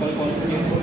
कल कौन सी गेम हो?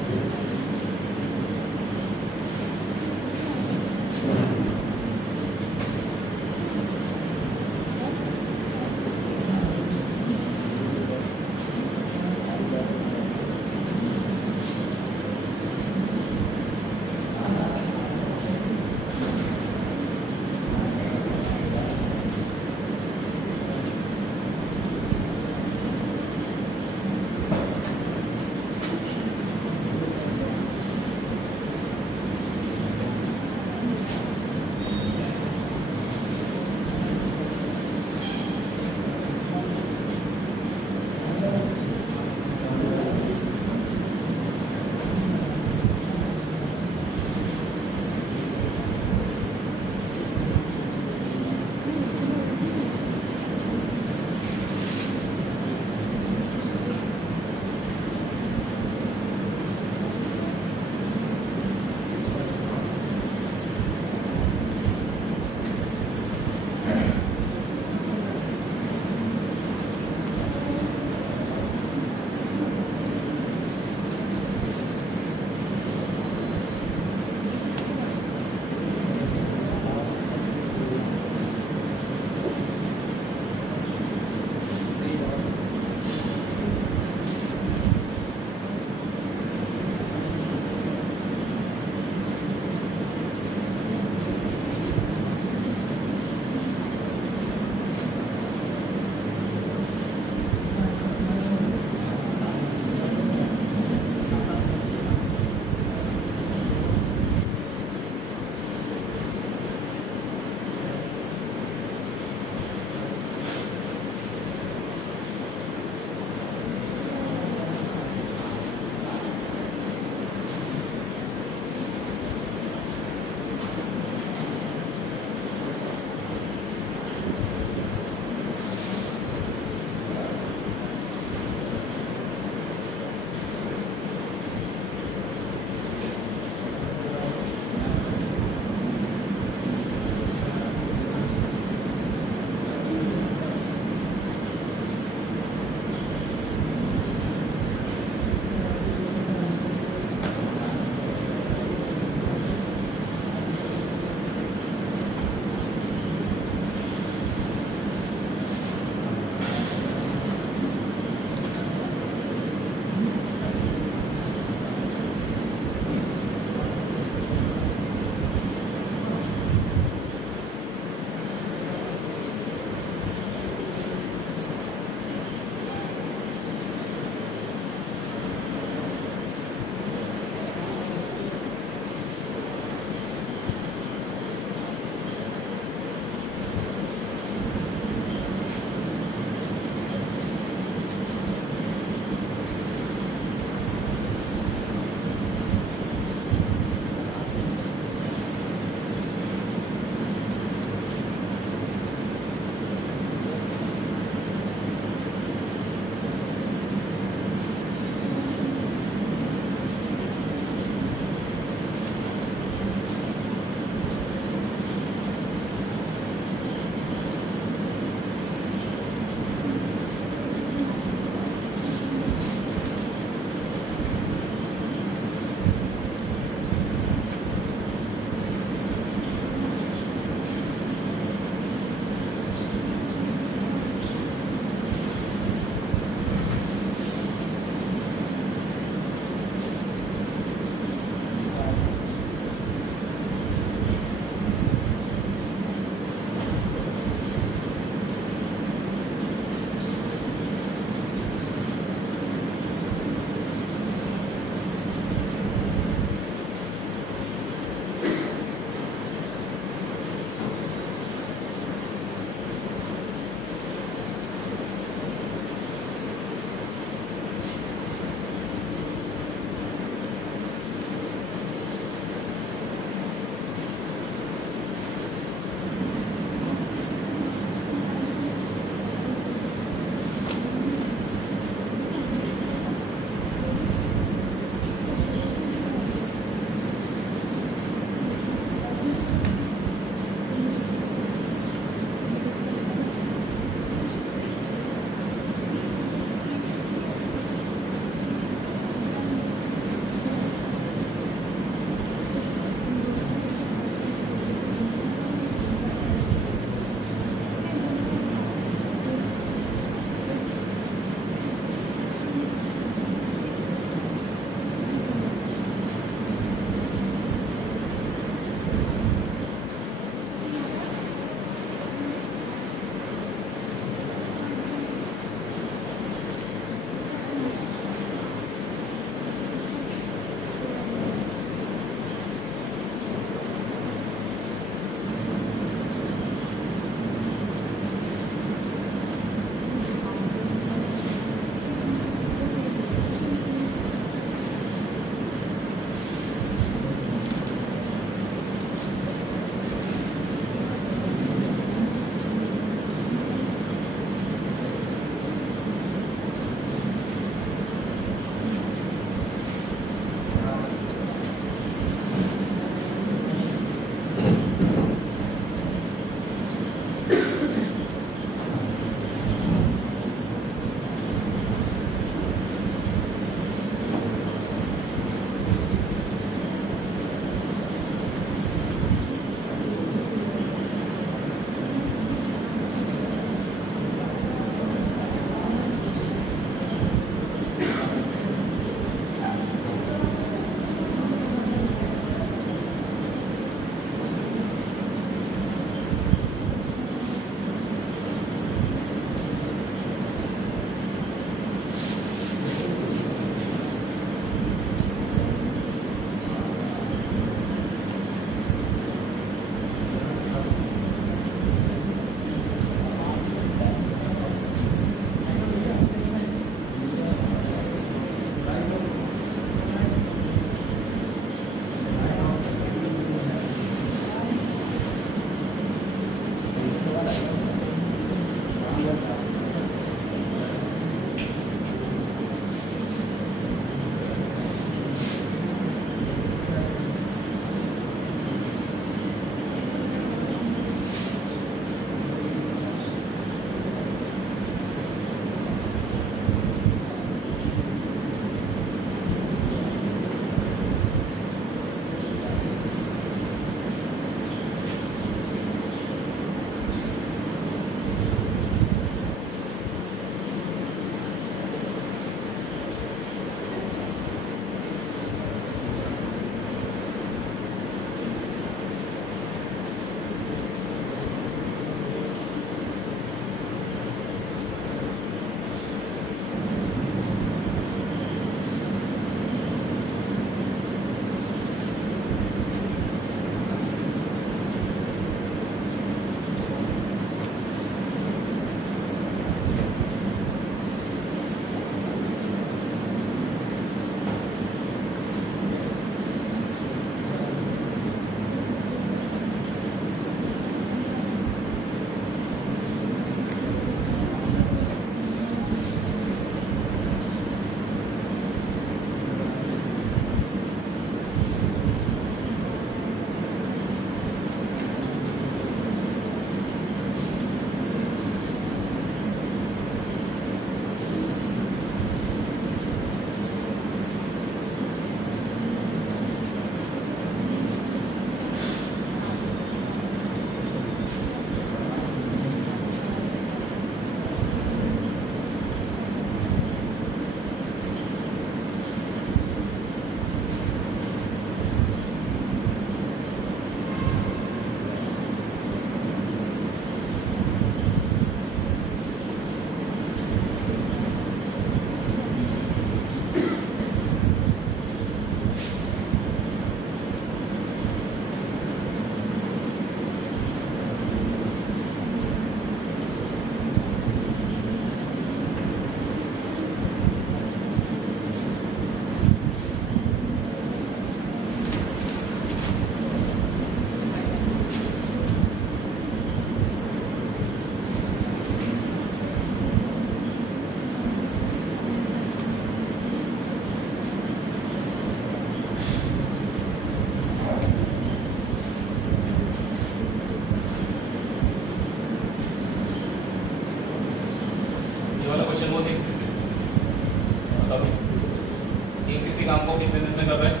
उसी काम को कितने दिन में कर रहे हैं?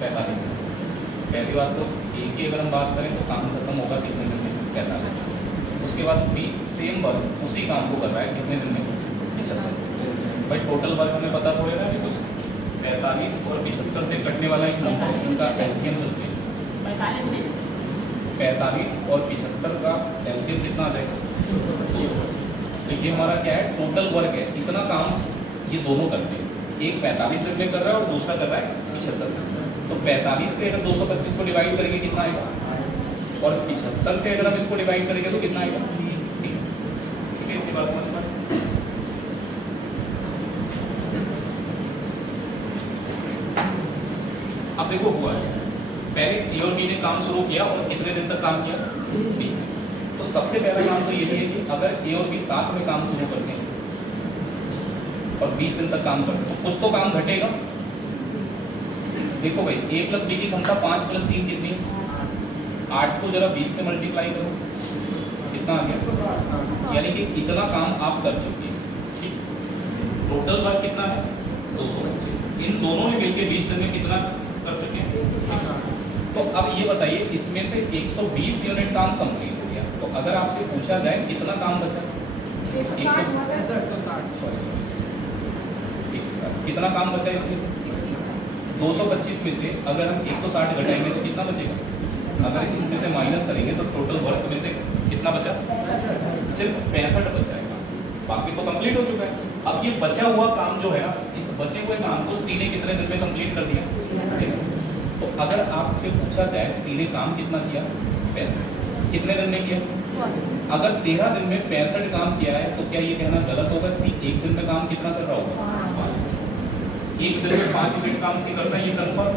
45 दिन। पहली बात तो ए की अगर हम बात करें तो काम खत्म होगा कितने दिन में? 45। उसके बाद बी सेम वर्क उसी काम को कर रहा है कितने दिन में? 75। भाई टोटल वर्क हमें पता होगा ना कुछ 45 और 75 से कटने वाला एक नंबर उनका एलसीएम चलते हैं 45 और 75 का एलसीएम कितना आ जाएगा? 225। तो ये हमारा क्या है? टोटल वर्क है, इतना काम ये दोनों करते हैं, एक 45 दिन में कर रहा है और दूसरा कर रहा है 75 दिन। तो 45 से अगर 225 को डिवाइड करेंगे कितना आएगा? और 75 से अगर हम इसको डिवाइड करेंगे तो कितना आएगा? ठीक है, इतनी बात समझ में। अब देखो हुआ है, पहले ए और बी ने काम शुरू किया और कितने दिन तक काम किया? 20 दिन। तो सबसे पहला काम तो ये है कि अगर ए और बी साथ में काम शुरू करते हैं और 20 दिन तक काम करते हैं तो कुछ तो काम घटेगा। देखो भाई ए प्लस बी की क्षमता 5 + 3 कितनी है? 8 को जरा 20 से मल्टीप्लाई करो, कितना आ गया? यानी कि इतना काम आप कर चुके हैं। ठीक, टोटल वर्क कितना है? 225। इन दोनों ने मिलकर 20 दिन में कितना कर चुके हैं? तो अब ये बताइए इसमें से 120 यूनिट काम कंप्लीट हो गया, तो अगर आपसे पूछा जाए कितना काम बचा? 160। कितना काम बचा इसमें से? 225 में से अगर हम 160 घटाएंगे तो कितना बचेगा? अगर इसमें से माइनस करेंगे तो टोटल वर्क में से कितना बचा? सिर्फ 65 बच जाएगा, बाकी तो कंप्लीट हो चुका है। अब ये बचा हुआ काम जो है ना, इस बचे हुए काम को सी ने कितने दिन में कंप्लीट कर दिया? तो अगर आपसे पूछा जाए सी ने काम कितना किया? 65। कितने दिन में किया? अगर 13 दिन में 65 काम किया है तो क्या ये कहना गलत होगा सी एक दिन में काम कितना कर रहा होगा? 5। एक दिन में 5 यूनिट काम सी करता है, ये कन्फर्म।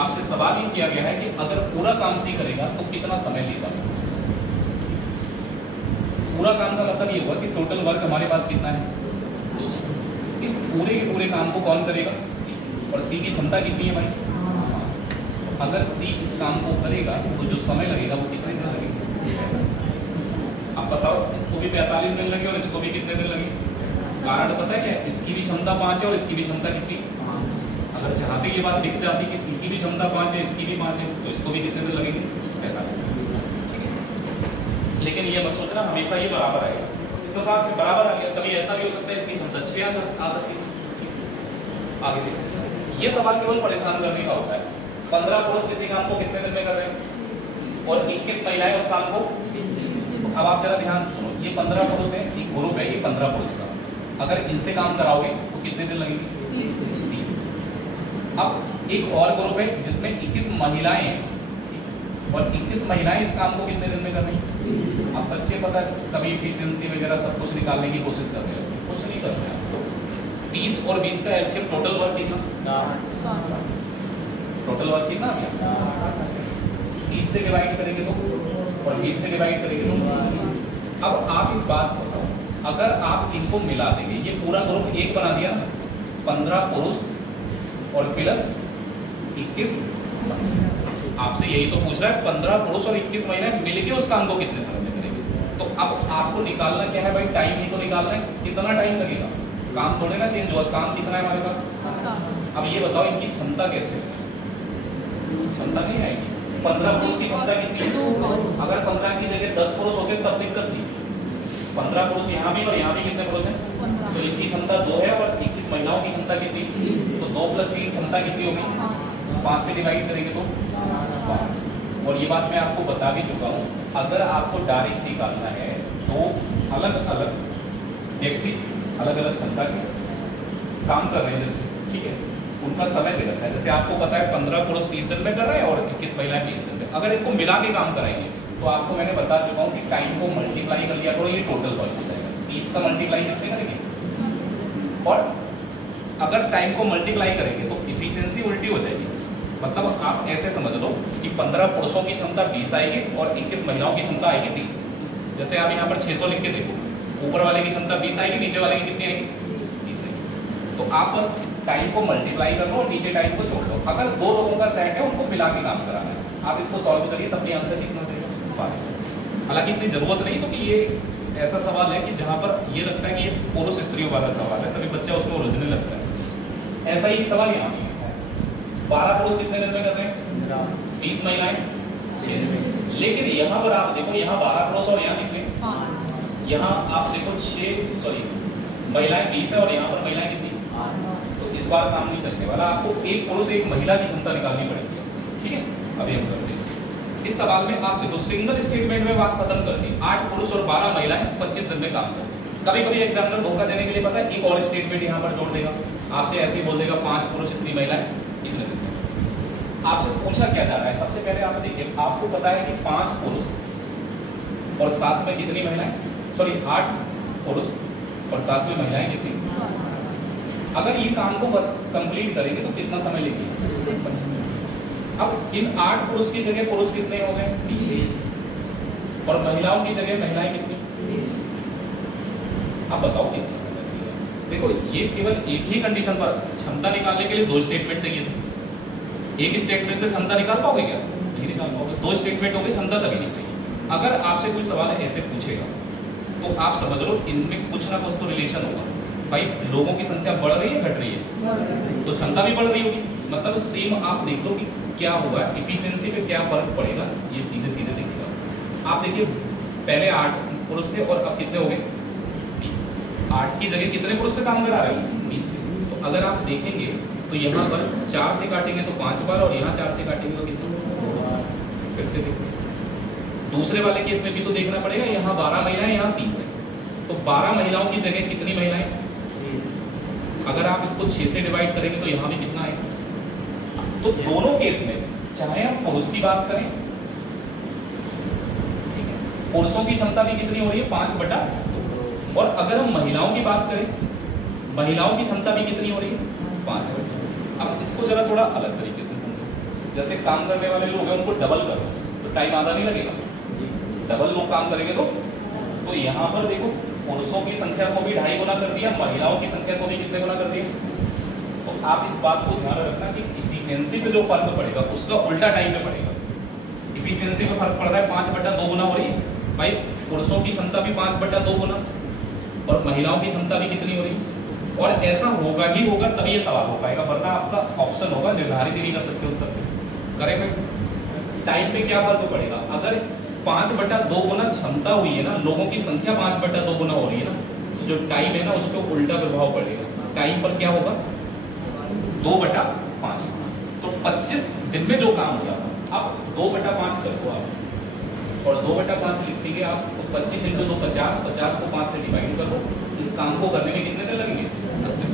आपसे सवाल ये किया गया है कि अगर पूरा काम सी करेगा तो कितना समय लेगा? पूरा काम का मतलब ये हुआ कि टोटल वर्क हमारे पास कितना है? 200। इस पूरे के पूरे काम को कौन करेगा? सी। और सी की क्षमता कितनी है भाई? अगर सी इस काम को करेगा तो जो समय लगेगा वो कितने दिन लगेगा? आप बताओ, इसको भी 45 दिन लगे और इसको भी कितने दिन लगे? कारण पता है क्या? इसकी भी क्षमता 5 है और इसकी भी क्षमता कितनी? अगर जहाँ पे ये बात दिख जाती कि सी की भी क्षमता 5 है, इसकी भी 5 है, तो इसको भी कितने दिन लगेंगे? 45। लेकिन ये मत सोचना हमेशा ये बराबर आएगा, तो बात बराबर आ गया, कभी ऐसा भी हो सकता है इसकी क्षमता 6 आ सकती है। आगे देखो, ये सवाल केवल परेशान करने का होता है। 15 पुरुष किसी काम को कितने दिन में कर रहे हैं और 21 महिलाएं उस काम को। अब आप जरा ध्यान से सुनो, ये 15 पुरुष है, एक ग्रुप है, ये 15 पुरुष का। अगर इनसे काम कराओगे तो कितने दिन लगेंगे? 30। अब एक और ग्रुप है जिसमें 21 महिलाएं हैं और 21 महिलाएं इस काम को कितने दिन में कर रही हैं? अब बच्चे पता कभी एफिशिएंसी वगैरह सब कुछ निकालने की कोशिश कर रहे हैं, कुछ नहीं कर रहे हैं। 30 और 20 का एलसीएम टोटल वर्क कितना? टोटल वर्क कितना आ गया? 30 से डिवाइड करेंगे तो और 20 से डिवाइड करेंगे तो। अब आप एक बात बताओ, अगर आप इनको मिला देंगे, ये पूरा ग्रुप एक बना दिया, 15 पुरुष और प्लस 21। आपसे यही तो पूछ रहा है 15 पुरुष और 21 महिलाएं मिलके उस काम को कितने समय में करेंगे। तो अब आपको निकालना क्या है भाई? टाइम ही तो निकालना है, कितना टाइम लगेगा? काम थोड़े ना चेंज हुआ, काम कितना है हमारे पास। अब ये बताओ इनकी क्षमता कैसे है? क्षमता नहीं आएगी। 15 पुरुष की क्षमता कितनी है? अगर 15 की जगह 10 पुरुष होते तब दिक्कत थी। 15 पुरुष यहाँ भी और यहाँ भी कितने पुरुष हैं? तो इनकी क्षमता 2 है और 21 महिलाओं की क्षमता कितनी? तो 2 + 3 क्षमता कितनी होगी? 5 से डिवाइड करेंगे तो 5। और ये बात मैं आपको बता भी चुका हूँ, अगर आपको डायरेक्ट निकालना है तो अलग अलग व्यक्ति अलग अलग क्षमता के काम कर रहे हैं, जैसे ठीक है, उनका समय दे रखा है। जैसे आपको पता है 15 पुरुष 30 दिन में कर रहे हैं और 21 महिलाएं 20 दिन में। अगर इनको मिला के काम कराएंगे तो आपको मैंने बता चुका हूँ कि टाइम को मल्टीप्लाई कर लिया करो, ये टोटल वर्क हो जाएगा। 30 का मल्टीप्लाई किससे करेंगे? और अगर टाइम को मल्टीप्लाई करेंगे तो इफिशियंसी उल्टी हो जाएगी। मतलब आप ऐसे समझ लो कि 15 पुरुषों की क्षमता 20 आएगी और 21 महिलाओं की क्षमता आएगी 30। जैसे आप यहाँ पर 600 लिख के देखो, ऊपर वाले की क्षमता 20 आएगी, नीचे वाले की कितनी आएगी? 30 आएगी। तो आप बस टाइम को मल्टीप्लाई कर लो और नीचे टाइम को छोड़ दो। अगर 2 लोगों का सेट है उनको मिला के काम कराना है, आप इसको सॉल्व करिए तब भी आंसर कितना देगा? हालांकि इतनी जरूरत नहीं, क्योंकि ये ऐसा सवाल है कि जहाँ पर ये लगता है कि ये पुरुष स्त्रियों वाला सवाल है, तभी बच्चा उसको ओरिजिनल लगता है। ऐसा ही सवाल यहाँ भी है। 12 पुरुष कितने दिन में कर रहे हैं? 20 महिलाएं 6 दिन में। लेकिन यहाँ पर आप देखो, यहाँ 12 पुरुष और यहाँ कितने? यहाँ आप देखो 6 महिलाएं 20 है और यहाँ पर महिलाएं कितनी? तो इस बार काम नहीं चलने वाला, आपको एक पुरुष एक महिला की क्षमता निकालनी पड़ेगी। ठीक है, अभी हम करते हैं। इस सवाल में आप देखो सिंगल स्टेटमेंट में बात खत्म कर दी, 8 पुरुष और 12 महिलाएं 25 दिन में काम करते। कभी कभी एग्जामिनर धोखा देने के लिए पता है एक और स्टेटमेंट यहाँ पर जोड़ देगा, आपसे ऐसे ही बोल देगा 5 पुरुष इतनी महिलाएं इतने दिन में। आपसे पूछा क्या जा रहा है? सबसे पहले आप देखिए, आपको पता है कि 5 पुरुष और साथ में कितनी महिलाएं, सॉरी 8 पुरुष और साथ में महिलाएं कितनी? अगर ये काम को कंप्लीट करेंगे तो कितना समय लेगी? अब इन 8 पुरुष की जगह पुरुष कितने हो गए? 20 और महिलाओं की जगह महिलाएं कितनी? आप बताओ कितना समय लगेगा? देखो ये केवल एक ही कंडीशन पर क्षमता निकालने के लिए 2 स्टेटमेंट चाहिए थे। एक स्टेटमेंट से क्षमता निकाल पाओगे क्या? नहीं निकाल पाओगे। 2 स्टेटमेंट होगी, क्षमता तभी निकलेगी। अगर आपसे कोई सवाल ऐसे पूछेगा तो आप समझ लो इनमें कुछ ना कुछ तो रिलेशन होगा। भाई लोगों की संख्या बढ़ रही है घट रही है, तो क्षमता भी बढ़ रही होगी, मतलब सेम आप देख लो कि क्या हुआ, इफिशिएंसी पे क्या फर्क पड़ेगा, ये सीधे सीधे देखिएगा। आप देखिए पहले 8 पुरुष थे और अब कितने हो गए? 20। 8 की जगह कितने पुरुष से काम करा रहे हैं? 20 से। तो अगर आप देखेंगे तो यहाँ पर 4 से काटेंगे तो 5 बार और यहाँ 4 से काटेंगे तो कितना? फिर से देखो दूसरे वाले केस में भी तो देखना पड़ेगा, यहाँ 12 महिलाएं यहाँ 30 है, तो 12 महिलाओं की जगह कितनी महिलाएं? अगर आप इसको 6 से डिवाइड करेंगे तो यहाँ भी कितना है? तो दोनों केस में चाहे आप पुरुष की बात करें, ठीक है, पुरुषों की क्षमता भी कितनी हो रही है? 5/2। और अगर हम महिलाओं की बात करें, महिलाओं की क्षमता भी कितनी हो रही है? 5/2। अब इसको जरा थोड़ा अलग तरीके से समझो। जैसे काम करने वाले लोग हैं उनको डबल करो तो टाइम आधा नहीं लगेगा? डबल लोग काम करेंगे तो यहाँ पर देखो पुरुषों की संख्या को भी 2.5 गुना कर दिया, महिलाओं की संख्या को भी कितने गुना कर दिया? तो आप इस बात को ध्यान रखना कि इफिशिएंसी पे जो फर्क पड़ेगा उसका उल्टा टाइम में पड़ेगा। इफिशिएंसी पे फर्क पड़ रहा है 5/2 गुना हो रही है, भाई पुरुषों की क्षमता भी 5/2 गुना और महिलाओं की क्षमता भी कितनी हो रही है? और ऐसा होगा ही होगा तभी ये सवाल हो पाएगा, वरना आपका ऑप्शन होगा निर्धारित ही नहीं कर सकते उत्तर से। करेक्ट? टाइम पे क्या फर्क पड़ेगा? अगर 5/2 गुना क्षमता हुई है ना, लोगों की संख्या 5/2 गुना हो रही है ना, तो जो टाइम है ना उस पर उल्टा प्रभाव पड़ेगा। टाइम पर क्या होगा? 2/5। तो 25 दिन में जो काम होगा आप 2/5 कर दो आप, और 2/5 लिखेंगे आप तो 25 × 2 50, 50 को 5 से डिवाइड कर दो। इस काम को करने में कितने दिन लगेंगे? 10 दिन।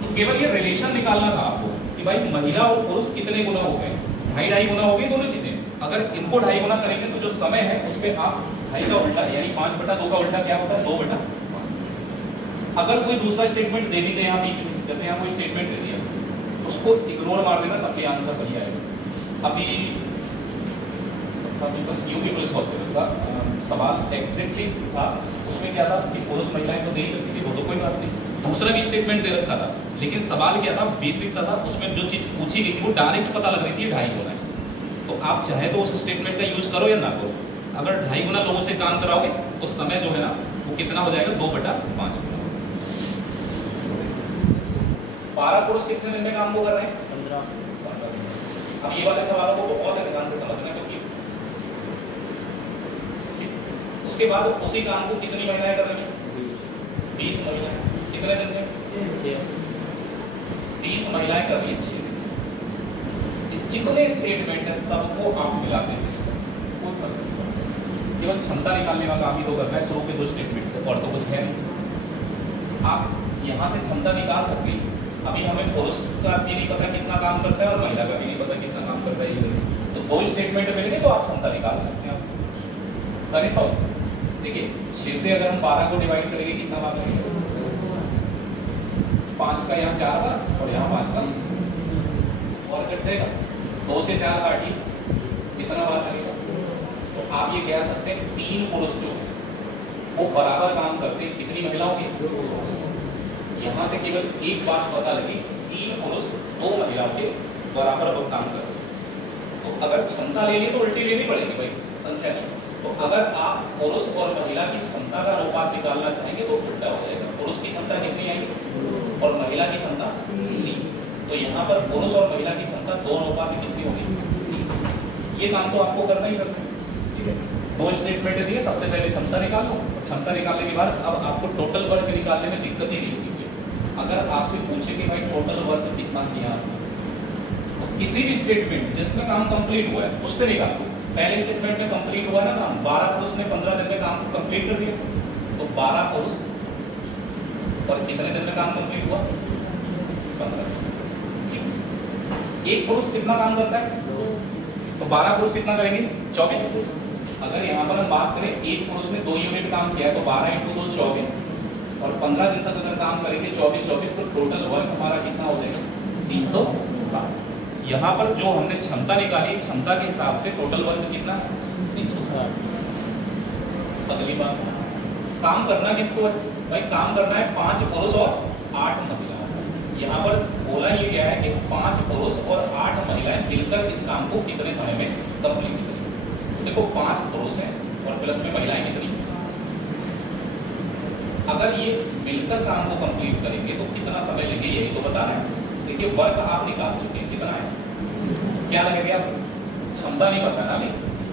तो केवल ये रिलेशन निकालना था आपको कि भाई महिला और पुरुष कितने गुना हो गए? 2.5 गुना हो गई दोनों चीजें। अगर इनको 2.5 गुना करेंगे तो जो समय है उस पर आप 2.5 का उल्टा यानी 5/2 का उल्टा क्या होता है? 2/5। अगर कोई दूसरा स्टेटमेंट दे दी यहाँ बीच में, जैसे यहाँ कोई स्टेटमेंट दे दिया उसको इग्नोर मार देना तब भी आंसर वही आएगा। अभी यूपी पुलिस हॉस्पिटल का सवाल एग्जैक्टली था, उसमें क्या था कि पुरुष महिलाएं तो नहीं करती थी, वो तो कोई बात नहीं, दूसरा भी स्टेटमेंट दे रखा था, लेकिन सवाल क्या था? बेसिक सा था, उसमें जो चीज पूछी गई थी वो डायरेक्ट पता लग रही थी 2.5 गुना है। तो आप चाहे तो उस स्टेटमेंट का यूज करो या ना करो, अगर 2.5 गुना लोगों से काम कराओगे तो समय जो है ना वो कितना हो जाएगा? 2/5। 12 पुरुष कितने दिन में काम को कर रहे हैं? 15। अब ये वाले सवालों को बहुत ध्यान से समझना, क्योंकि उसके बाद उसी काम को कितनी महिलाएं कर रही हैं? 20 महिलाएं। कितने दिन में? 30 महिलाएं कर रही हैं। जितने स्टेटमेंट है सबको आप मिलाते हैं, केवल क्षमता निकालने का काम ही तो करना है शुरू के 2 स्टेटमेंट से, और तो कुछ है नहीं। आप यहाँ से क्षमता निकाल सकते हैं। अभी हमें पुरुष का भी नहीं पता कितना काम करता है और महिला का भी नहीं पता कितना काम करता है, तो 2 स्टेटमेंट मिलेंगे तो आप क्षमता निकाल सकते हैं। देखिए 6 से अगर हम 12 को डिवाइड करेंगे कितना बार लगेगा? 5 का यहाँ 4 बार और यहाँ 5 का और कट जाएगा। 2 से 4 काटिए कितना बार लगेगा? तो आप ये कह सकते हैं 3 पुरुष जो वो बराबर काम करते हैं, कितनी महिलाओं के? यहाँ से केवल एक बात पता लगी, 3 पुरुष 2 महिलाओं के बराबर वो काम करते हैं। तो अगर क्षमता लेनी तो उल्टी लेनी पड़ेगी भाई, संख्या नहीं। तो अगर आप पुरुष और महिला की क्षमता का अनुपात निकालना चाहेंगे तो उल्टा हो जाएगा। पुरुष की क्षमता कितनी आएगी और महिला की क्षमता कितनी? तो यहाँ पर पुरुष और महिला की क्षमता 2 अनुपात कितनी होगी। ये काम तो आपको करना ही करना है, ठीक है। 2 स्टेटमेंट दिए, सबसे पहले क्षमता निकालो, क्षमता निकालने के बाद अब आपको टोटल वर्क निकालने में दिक्कत ही नहीं होगी। अगर आपसे पूछे कि भाई टोटल वर्क कितना किया, तो किसी भी स्टेटमेंट जिसमें काम कंप्लीट हुआ है उससे निकालो। पहले स्टेटमेंट में कंप्लीट हुआ ना काम, 12 पुरुष ने 15 दिन में काम कंप्लीट कर दिया, तो 12 पुरुष और कितने दिन में काम कंप्लीट हुआ, 15। एक पुरुष कितना काम करता है, तो 12 पुरुष कितना करेंगे, 24। अगर यहाँ पर हम बात करें एक पुरुष ने 2 यूनिट काम किया है तो 12 × 2 24, और 15 दिन तक अगर काम करेंगे 24 तो टोटल वर्क हमारा कितना हो जाएगा, 360। यहाँ पर जो हमने क्षमता निकाली, क्षमता के हिसाब से टोटल वर्क कितना, 360। अगली बात, काम करना किसको है भाई, काम करना है 5 पुरुष और 8 महिला। यहाँ पर बोला ये गया है कि 5 पुरुष और 8 महिलाएं मिलकर इस काम को कितने समय में कंप्लीट करेंगे। तो देखो 5 पुरुष हैं और प्लस में महिलाएं कितनी, अगर ये मिलकर काम को कंप्लीट करेंगे तो कितना समय लेंगे, यही तो बताना है। देखिए वर्क आप निकाल चुके हैं, कितना है, क्या लगेगा, क्षमता नहीं पता ना अभी,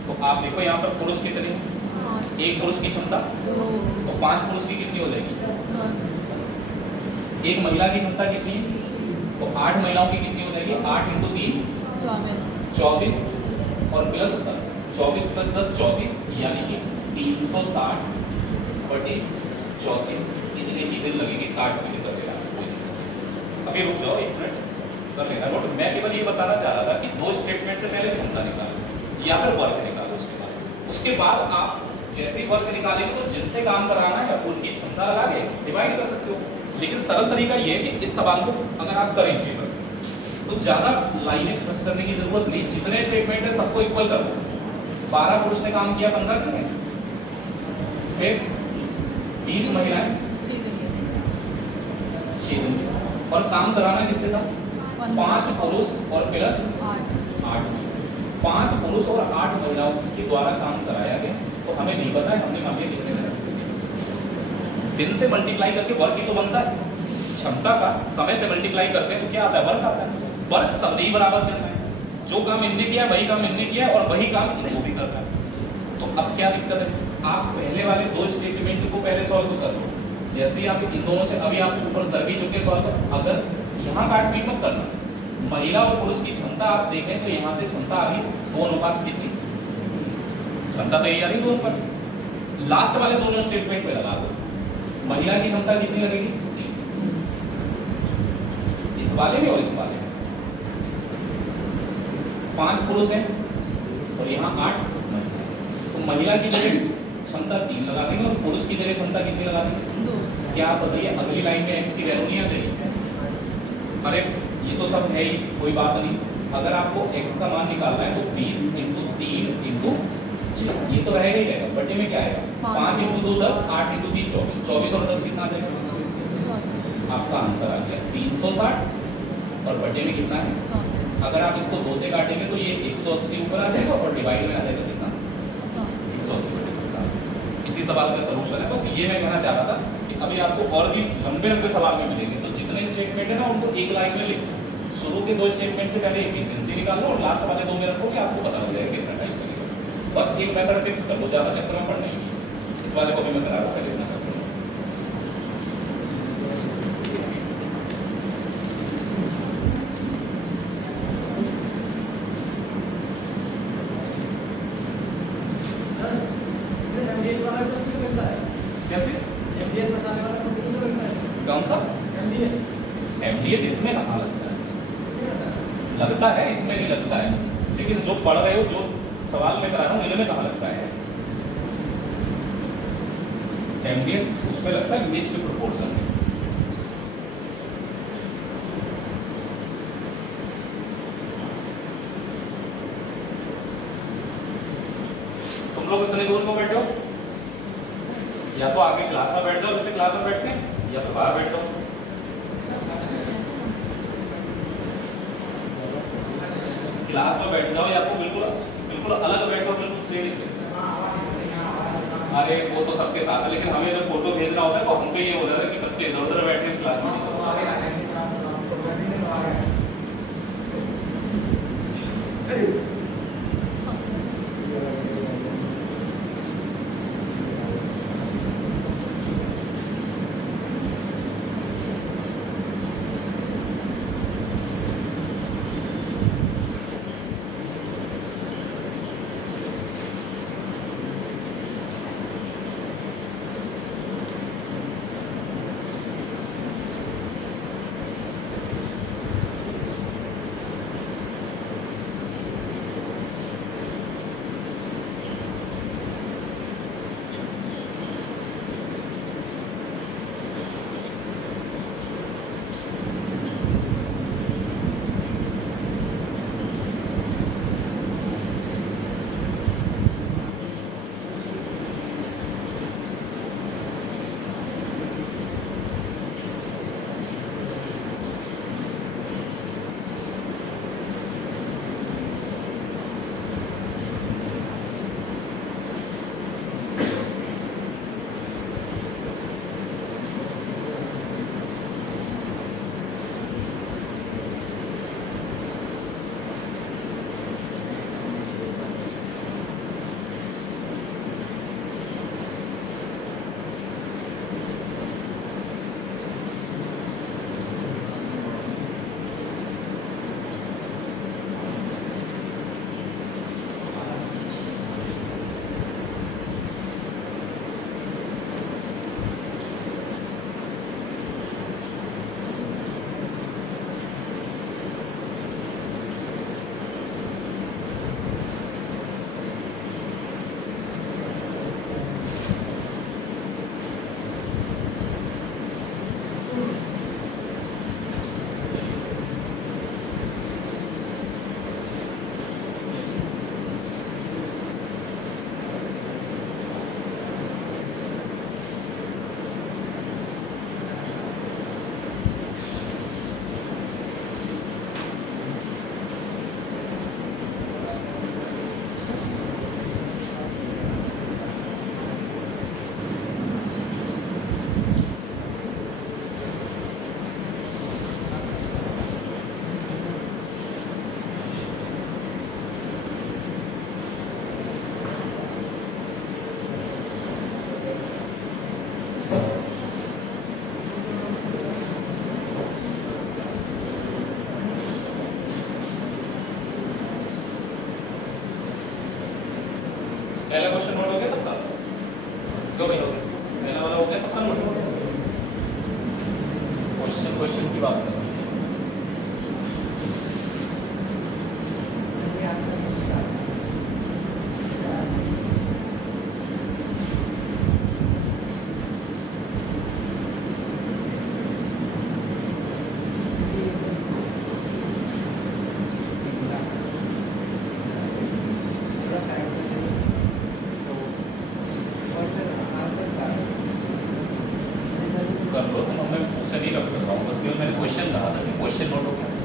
तो आप देखो यहाँ पर पुरुष कितने, एक पुरुष की क्षमता, तो 5 पुरुष की कितनी हो जाएगी, एक महिला की क्षमता कितनी है, तो 8 महिलाओं की कितनी हो जाएगी, 8 × 3 24 और प्लस 10, 24 + 10 24, यानी कि 360 बटे 34 इतने ही दिन लगेंगे काटने के दौरान। अभी रुक जाओ 1 मिनट कर लेना नोट। मैं केवल ये बताना चाह रहा था कि 2 स्टेटमेंट से पहले क्षमता निकालो या फिर वर्क निकालो, उसके बाद आप जैसे ही वर्क निकालेंगे तो जिनसे काम कराना है उनकी क्षमता लगा के डिवाइड कर सकते हो। लेकिन सरल तरीका ये है कि इस सवाल को अगर आप करेंगे तो ज्यादा लाइनें खर्च करने की जरूरत नहीं, जितने स्टेटमेंट है सबको इक्वल कर दो। 12 पुरुष ने काम किया 15 दिन में, फिर 20 महिलाएं 6 दिन, और काम कराना किससे था, 5 पुरुष और प्लस 8, 5 पुरुष और 8 महिलाओं के द्वारा काम कराया गया। तो हमें नहीं पता है हमने काम कितने दिन से मल्टीप्लाई करके वर्क ही तो बनता है। क्षमता का समय से मल्टीप्लाई करते हैं तो क्या आता है, वर्क आता है। वर्क सब ही बराबर करना है, जो काम इनने किया वही काम इनने किया और वही काम इनको भी करना है। तो अब क्या दिक्कत है, आप पहले वाले 2 स्टेटमेंट को पहले सॉल्व कर दो। जैसे ही आप इन दोनों से अभी आप ऊपर कर भी चुके सॉल्व कर, अगर यहाँ काट पीट मत करना, महिला और पुरुष की क्षमता आप देखें तो यहाँ से क्षमता आ गई 2 अनुपात कितनी, क्षमता तो यही आ रही 2 अनुपात। लास्ट वाले दोनों स्टेटमेंट में लगा दो, महिला की क्षमता कितनी लगेगी, इस वाले में और इस वाले में 5 पुरुष हैं और यहाँ 8 महिला, तो महिला की जगह क्षमता 3 लगा देंगे और पुरुष की जगह क्षमता कितनी लगा देंगे, 2। क्या आप बताइए अगली लाइन में x की वैल्यू नहीं आ जाएगी। अरे ये तो सब है ही, कोई बात नहीं। अगर आपको x का मान निकालना है तो 20 × 3 × 6, ये तो रहेगा ही रहेगा। बटे में क्या आएगा, 5 × 2 10, 8 × 3 24, 24 और 10 कितना आ जाएगा, आपका आंसर आ गया 360। और बटे में कितना है, अगर आप इसको 2 से काटेंगे तो ये 180 ऊपर आ जाएगा और डिवाइड में आ जाएगा कितना, 180/70। इसी सवाल का सलूशन है। बस ये मैं कहना चाह रहा था कि अभी आपको और भी लंबे लंबे सवाल में मिलेंगे, तो जितने स्टेटमेंट है ना उनको एक लाइन में लिखो। शुरू के 2 स्टेटमेंट से पहले एफिशिएंसी निकाल लो और लास्ट वाले 2 में रखोगे, आपको पता हो जाएगा कितना टाइम लगेगा। बस एक मेथड फिक्स कर लो, ज़्यादा चक्कर में पड़ना ही नहीं। इस वाले को भी मैं करा रहा था, इतना कर लो। क्या चीज, कौन सा MDH इसमें कहाँ लगता है, लगता है इसमें नहीं लगता है, लेकिन जो पढ़ रहे हो, जो सवाल में करा रहा हूँ इनमें कहाँ लगता है। MDH उसमें लगता है मिक्स्ड प्रोपोर्शन में। तुम लोग इतने दूर को बैठे हो, या तो आगे क्लास में बैठ जाओ जैसे क्लास में बैठते हैं, या फिर बाहर बैठ जाओ। क्लास में बैठ जाओ या तो बिल्कुल अलग बैठो, बिल्कुल श्रेणी से। अरे वो तो सबके साथ है, लेकिन हमें जब फोटो भेजना होता है तो हमको ये हो जाता है कि बच्चे इधर उधर बैठे क्लास में। क्वेश्चन की बात कर रहा हूँ। कर लो तो मैं पूछा नहीं रख रहा हूँ, बस केवल मैंने क्वेश्चन कहा था कि क्वेश्चन नोट हो गया।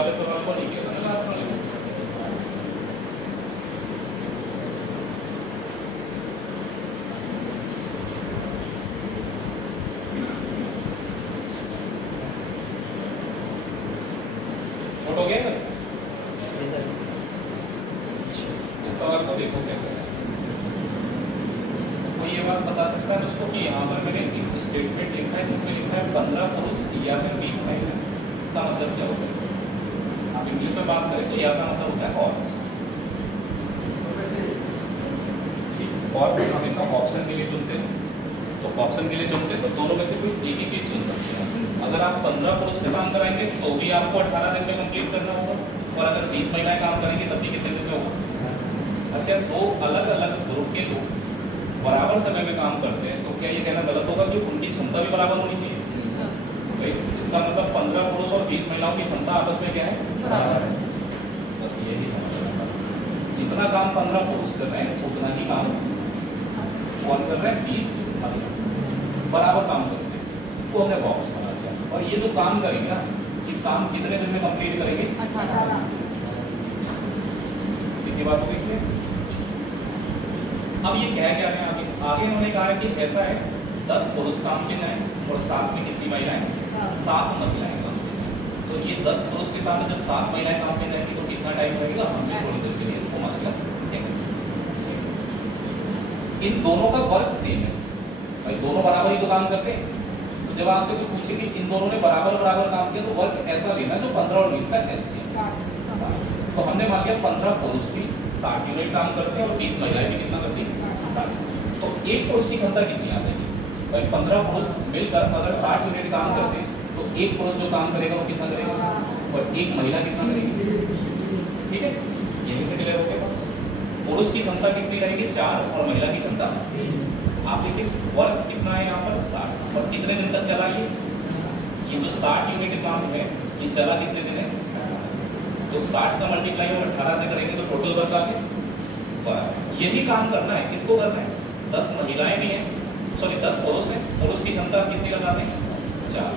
वाले सवाल को लिखिए ना लास्ट वाले को। नोट हो गया ना? इस सवाल को देखो क्या है। कोई ये बात बता सकता है उसको कि यहाँ पर मैंने एक स्टेटमेंट लिखा है जिसमें लिखा है 15 पुरुष या फिर 20 महिला, इसका मतलब क्या होता है? आप इंग्लिश में बात करें तो या का मतलब होता है और हमेशा ऑप्शन के लिए चुनते हैं, तो ऑप्शन के लिए चुनते हैं तो दोनों में से कोई एक ही चीज चुन सकते हैं। अगर आप 15 पुरुष से काम कराएंगे तो भी आपको 18 दिन में कंप्लीट करना होगा, और अगर 20 महिलाएं काम करेंगे तब भी कितने दिन में होगा? अच्छा, दो अलग अलग ग्रुप के लोग बराबर समय में काम करते हैं तो क्या ये कहना गलत होगा कि उनकी क्षमता भी बराबर होनी चाहिए? भाई इसका मतलब 15 पुरुष और 20 महिलाओं की क्षमता आपस में क्या है? बराबर है। बस यही समझना, जितना काम 15 पुरुष कर रहे हैं उतना ही काम कौन कर रहे हैं? 20 महिला बराबर काम करते हैं। इसको हमने बॉक्स बना दिया। और ये जो काम करेंगे ना, ये काम कितने दिन में कंप्लीट करेंगे? 18। कितनी बात हो गई? अब ये कह क्या है आगे? आगे उन्होंने कहा है कि ऐसा है 10 पुरुष काम के हैं और साथ में कितनी महिलाएं? 7 महिलाएं काम के हैं। तो ये 10 पुरुष के साथ जब 7 महिलाएं काम के जाएंगी तो कितना टाइम लगेगा? हमसे थोड़ी देर के लिए इसको मान लिया x। इन दोनों का वर्क सेम है भाई, दोनों बराबर ही तो काम करते हैं। तो जब आपसे कोई पूछे कि इन दोनों ने बराबर बराबर काम किया तो वर्क ऐसा लेना जो 15 और 20 का एलसीएम। तो हमने मान लिया 15 पुरुष भी 60 यूनिट काम करते हैं और 20 महिलाएं भी कितना करती हैं? 60। तो एक पुरुष की क्षमता कितनी आ जाएगी भाई? 15 पुरुष मिलकर अगर 60 यूनिट काम करते हैं तो एक पुरुष जो काम करेगा वो कितना करेगा, और एक महिला कितना करेगी? ठीक है, यहीं से क्लियर हो गया। पुरुष की क्षमता कितनी रहेगी? 4, और महिला की क्षमता आप देखिए वर्क कितना है यहाँ पर? 60। और कितने दिन तक चला ये जो 60 यूनिट काम है ये चला कितने दिन है? तो 60 का मल्टीप्लाई और 18 से करेंगे तो टोटल वर्क आ गया। यही काम करना है, किसको करना है? 10 महिलाएं भी हैं, सॉरी 10 पुरुष हैं। पुरुष की क्षमता कितनी लगाते हैं? 4,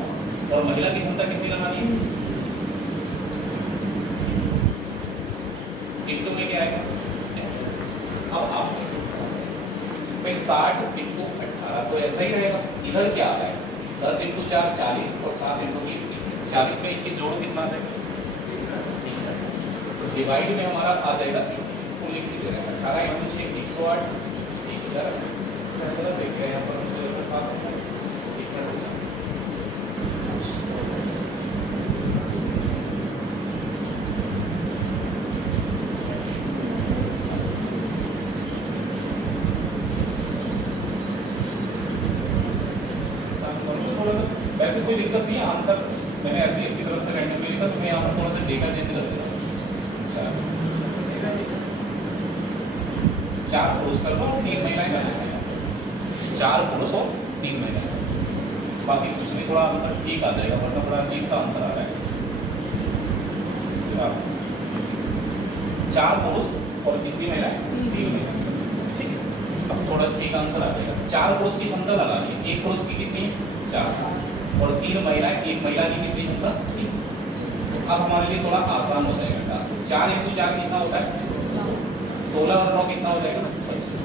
और महिला की क्षमता कितनी लगानी है? इंटू में क्या आएगा? अब आप भाई 60 इंटू 18 तो ऐसा ही रहेगा। इधर क्या आ रहा है? 10 इंटू 4 40 और 7 इंटू 21 40 में 21 जोड़ो कितना आ जाएगा? तो डिवाइड में हमारा आ जाएगा 21 को लिख दीजिएगा 18 इंटू 6 108 1000 देख रहे हैं यहाँ पर वैसे कोई दिक्कत नहीं है। आंसर मैंने ऐसे ही अपनी तरफ से रैंडमली लिखा, तो मैं यहाँ पर थोड़ा सा डेटा चेंज कर देता हूँ। 4 पुरुष कर लो और 3 महिलाएं कर लेते हैं। 4 पुरुष और 3 महिलाएं, बाकी कुछ नहीं, थोड़ा आंसर ठीक आ जाएगा, वरना थोड़ा अजीब सा आंसर आ रहा है। 4 पुरुष और कितनी महिलाएं? 3 महिलाएं। ठीक है, अब थोड़ा ठीक आंसर आ जाएगा। 4 पुरुष की क्षमता लगा ली, एक पुरुष की कितनी? 4, और 3 महिलाएं, एक महिला की कितनी क्षमता? 3। तो अब हमारे लिए थोड़ा आसान हो जाएगा टास्क। 4 इंटू 4 कितना होता है? 16, और 9 कितना हो जाएगा? 25।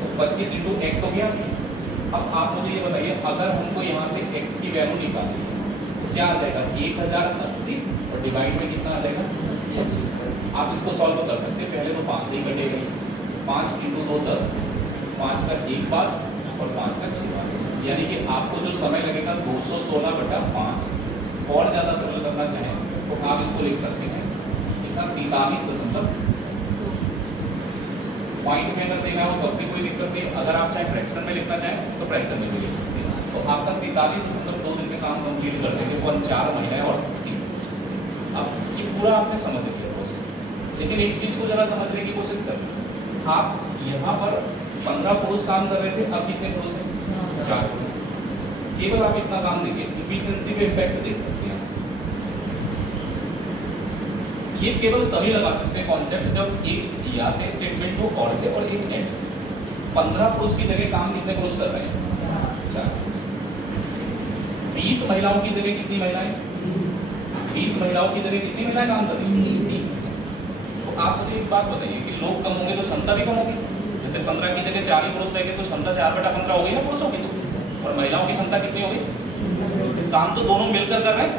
तो 25 इंटू एक्स हो गया। अब आप मुझे ये बताइए, अगर हमको यहाँ से x की वैल्यू निकालनी है तो क्या आ जाएगा? 1080, और डिवाइड में कितना आ जाएगा? आप इसको सॉल्व कर सकते हैं। पहले तो 5 से ही कटेगा। 5 इंटू 2 10, 5 का 1 बार और 5 का 6 बार, यानी कि आपको जो समय लगेगा 216/5। और ज़्यादा सरल करना चाहें तो आप इसको लिख सकते हैं कितना? 43 पॉइंट में अगर देना हो तब भी कोई दिक्कत नहीं। अगर आप चाहे फ्रैक्शन में लिखना चाहें तो फ्रैक्शन में भी लिख सकते हैं। तो आपका 43.2 दिन में काम कंप्लीट कर देंगे। 4 महिलाएं और 3। अब ये पूरा आपने समझ लिया प्रोसेस, लेकिन एक चीज़ को ज़रा समझने की कोशिश करें। आप यहाँ पर 15 पुरुष काम कर रहे थे, अब कितने पुरुष हैं? 4 पुरुष। केवल आप इतना काम देखिए, इफिशिएंसी पे इम्पैक्ट देख सकते हैं। ये केवल तभी लगा सकते हैं कॉन्सेप्ट जब एक या से स्टेटमेंट हो, और से, और एक एंड से। 15 पुरुष की जगह काम कितने पुरुष कर रहे हैं? 4। 20 महिलाओं की जगह कितनी महिलाएं? 20 महिलाओं महिलाओं की जगह कितनी महिलाएं काम कर रही हैं? 30। तो आप मुझे एक बात बताइए कि लोग कम होंगे तो क्षमता भी कम होगी। जैसे 15 की जगह 4 ही पुरुष रहेंगे तो क्षमता 4/15 हो गई ना पुरुषों की, तो और महिलाओं की क्षमता कितनी होगी? काम तो दोनों मिलकर कर रहे हैं,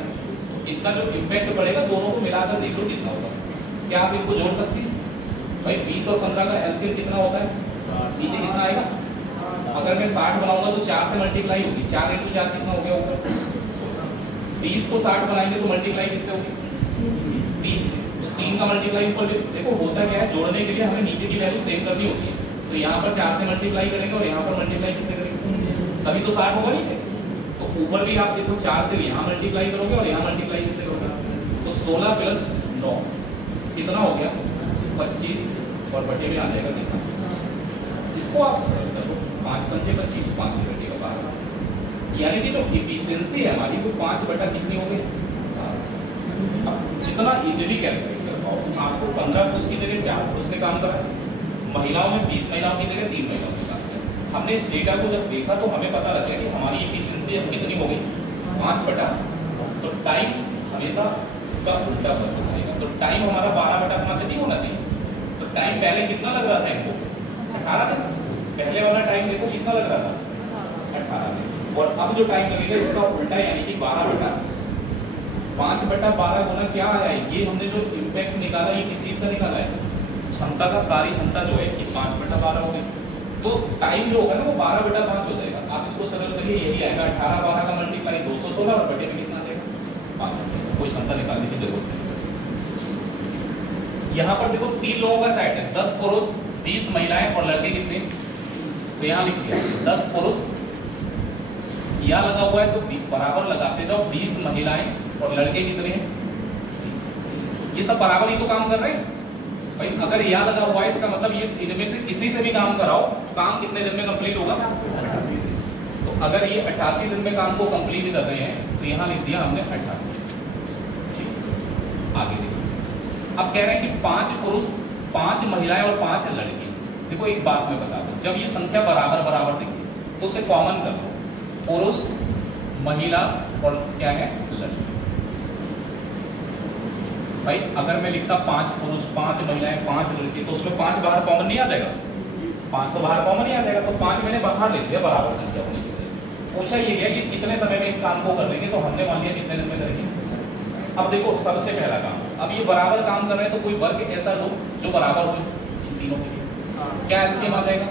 इनका जो इम्पैक्ट पड़ेगा दोनों को मिलाकर देख लो कितना होगा। क्या आप इनको जोड़ सकती हैं? भाई 20 और 15 का एलसीएम कितना होता है? नीचे कितना आएगा? अगर मैं 60 बनाऊंगा तो 4 से मल्टीप्लाई होगी, 4 × 4 कितना हो गया ऊपर? 20 को 60 बनाएंगे तो मल्टीप्लाई किससे होगी? 3 से। तो 3 का मल्टीप्लाई ऊपर देखो होता क्या है, जोड़ने के लिए हमें नीचे की वैल्यू सेम करनी होती है। तो यहाँ पर 4 से मल्टीप्लाई करेंगे और यहाँ पर मल्टीप्लाई किससे करेंगे? तभी तो 60 होगा नीचे। तो ऊपर भी आप देखो 4 से यहाँ मल्टीप्लाई करोगे और यहाँ मल्टीप्लाई किससे करोगे? तो 16 + 9 कितना हो गया? 25 और बटे में आ जाएगा कितना? इसको आप सरल कर दो, 5 × 5 = 25, 5 से कटेगा 12। यानी कि जो इफिशियंसी है हमारी वो 5 बटा कितनी हो गई? जितना इजीली कैलकुलेट कर पाओ। आपको 15 पुरुष की जगह 4 पुरुष ने काम करा, महिलाओं में 20 महिलाओं की जगह 3 महिलाओं ने काम किया। हमने इस डेटा को जब देखा तो हमें पता लगा कि हमारी इफिशियंसी अब कितनी हो गई? 5 बटा, तो टाइम हमेशा इसका उल्टा वर्क करेगा। तो टाइम हमारा 12/5 नहीं होना चाहिए। तो टाइम पहले कितना लग रहा था इनको? 18 दिन। पहले वाला टाइम देखो कितना लग रहा था? 18 दिन। और अब जो टाइम लगेगा इसका उल्टा, यानी कि 12/5 गुना क्या आया है? ये हमने जो इम्पैक्ट निकाला ये किस चीज का निकाला है? क्षमता का, कार्य क्षमता जो है कि 5/12 हो गई। तो टाइम जो होगा ना वो 12/5 हो जाएगा। आप इसको सरल करिए, यही आएगा 18/12 का मल्टीप्लाई 216 और बटे में कितना आ जाएगा? 5। कोई क्षमता निकालने की जरूरत नहीं। यहाँ पर देखो 3 लोगों का सेट है, 10 पुरुष 20 महिलाएं और लड़के कितने? तो यहाँ लिख दिया 10 पुरुष, या लगा हुआ है तो बराबर लगाते जाओ, 20 महिलाएं और लड़के कितने हैं? ये सब बराबर ही तो काम कर रहे हैं भाई। अगर या लगा हुआ है इसका मतलब ये इनमें से किसी से भी काम कराओ, काम कितने दिन में कंप्लीट होगा? 88 दिन। तो अगर ये 88 दिन में काम को कंप्लीट कर रहे हैं तो यहाँ लिख दिया हमने 88। ठीक, आगे देखिए। अब कह रहे हैं कि 5 पुरुष 5 महिलाएं और 5 लड़के। देखो एक बात मैं बता दूं, जब ये संख्या बराबर बराबर दिखे तो उसे कॉमन कर दो, पुरुष महिला और क्या है? लड़के। भाई अगर मैं लिखता 5 पुरुष 5 महिलाएं 5 लड़के तो उसमें 5 बाहर कॉमन नहीं आ जाएगा? 5 तो बाहर कॉमन नहीं आ जाएगा, तो 5 मैंने बाहर लिख दिया बराबर संख्या होने के लिए। पूछा ये गया कि कितने समय में इस काम को कर लेंगे, तो हमने मान लिया कितने दिन में करेंगे। अब देखो सबसे पहला काम, अब ये बराबर काम कर रहे हैं तो कोई वर्ग ऐसा लो जो बराबर हो इन तीनों के लिए। क्या एलसीएम आ जाएगा?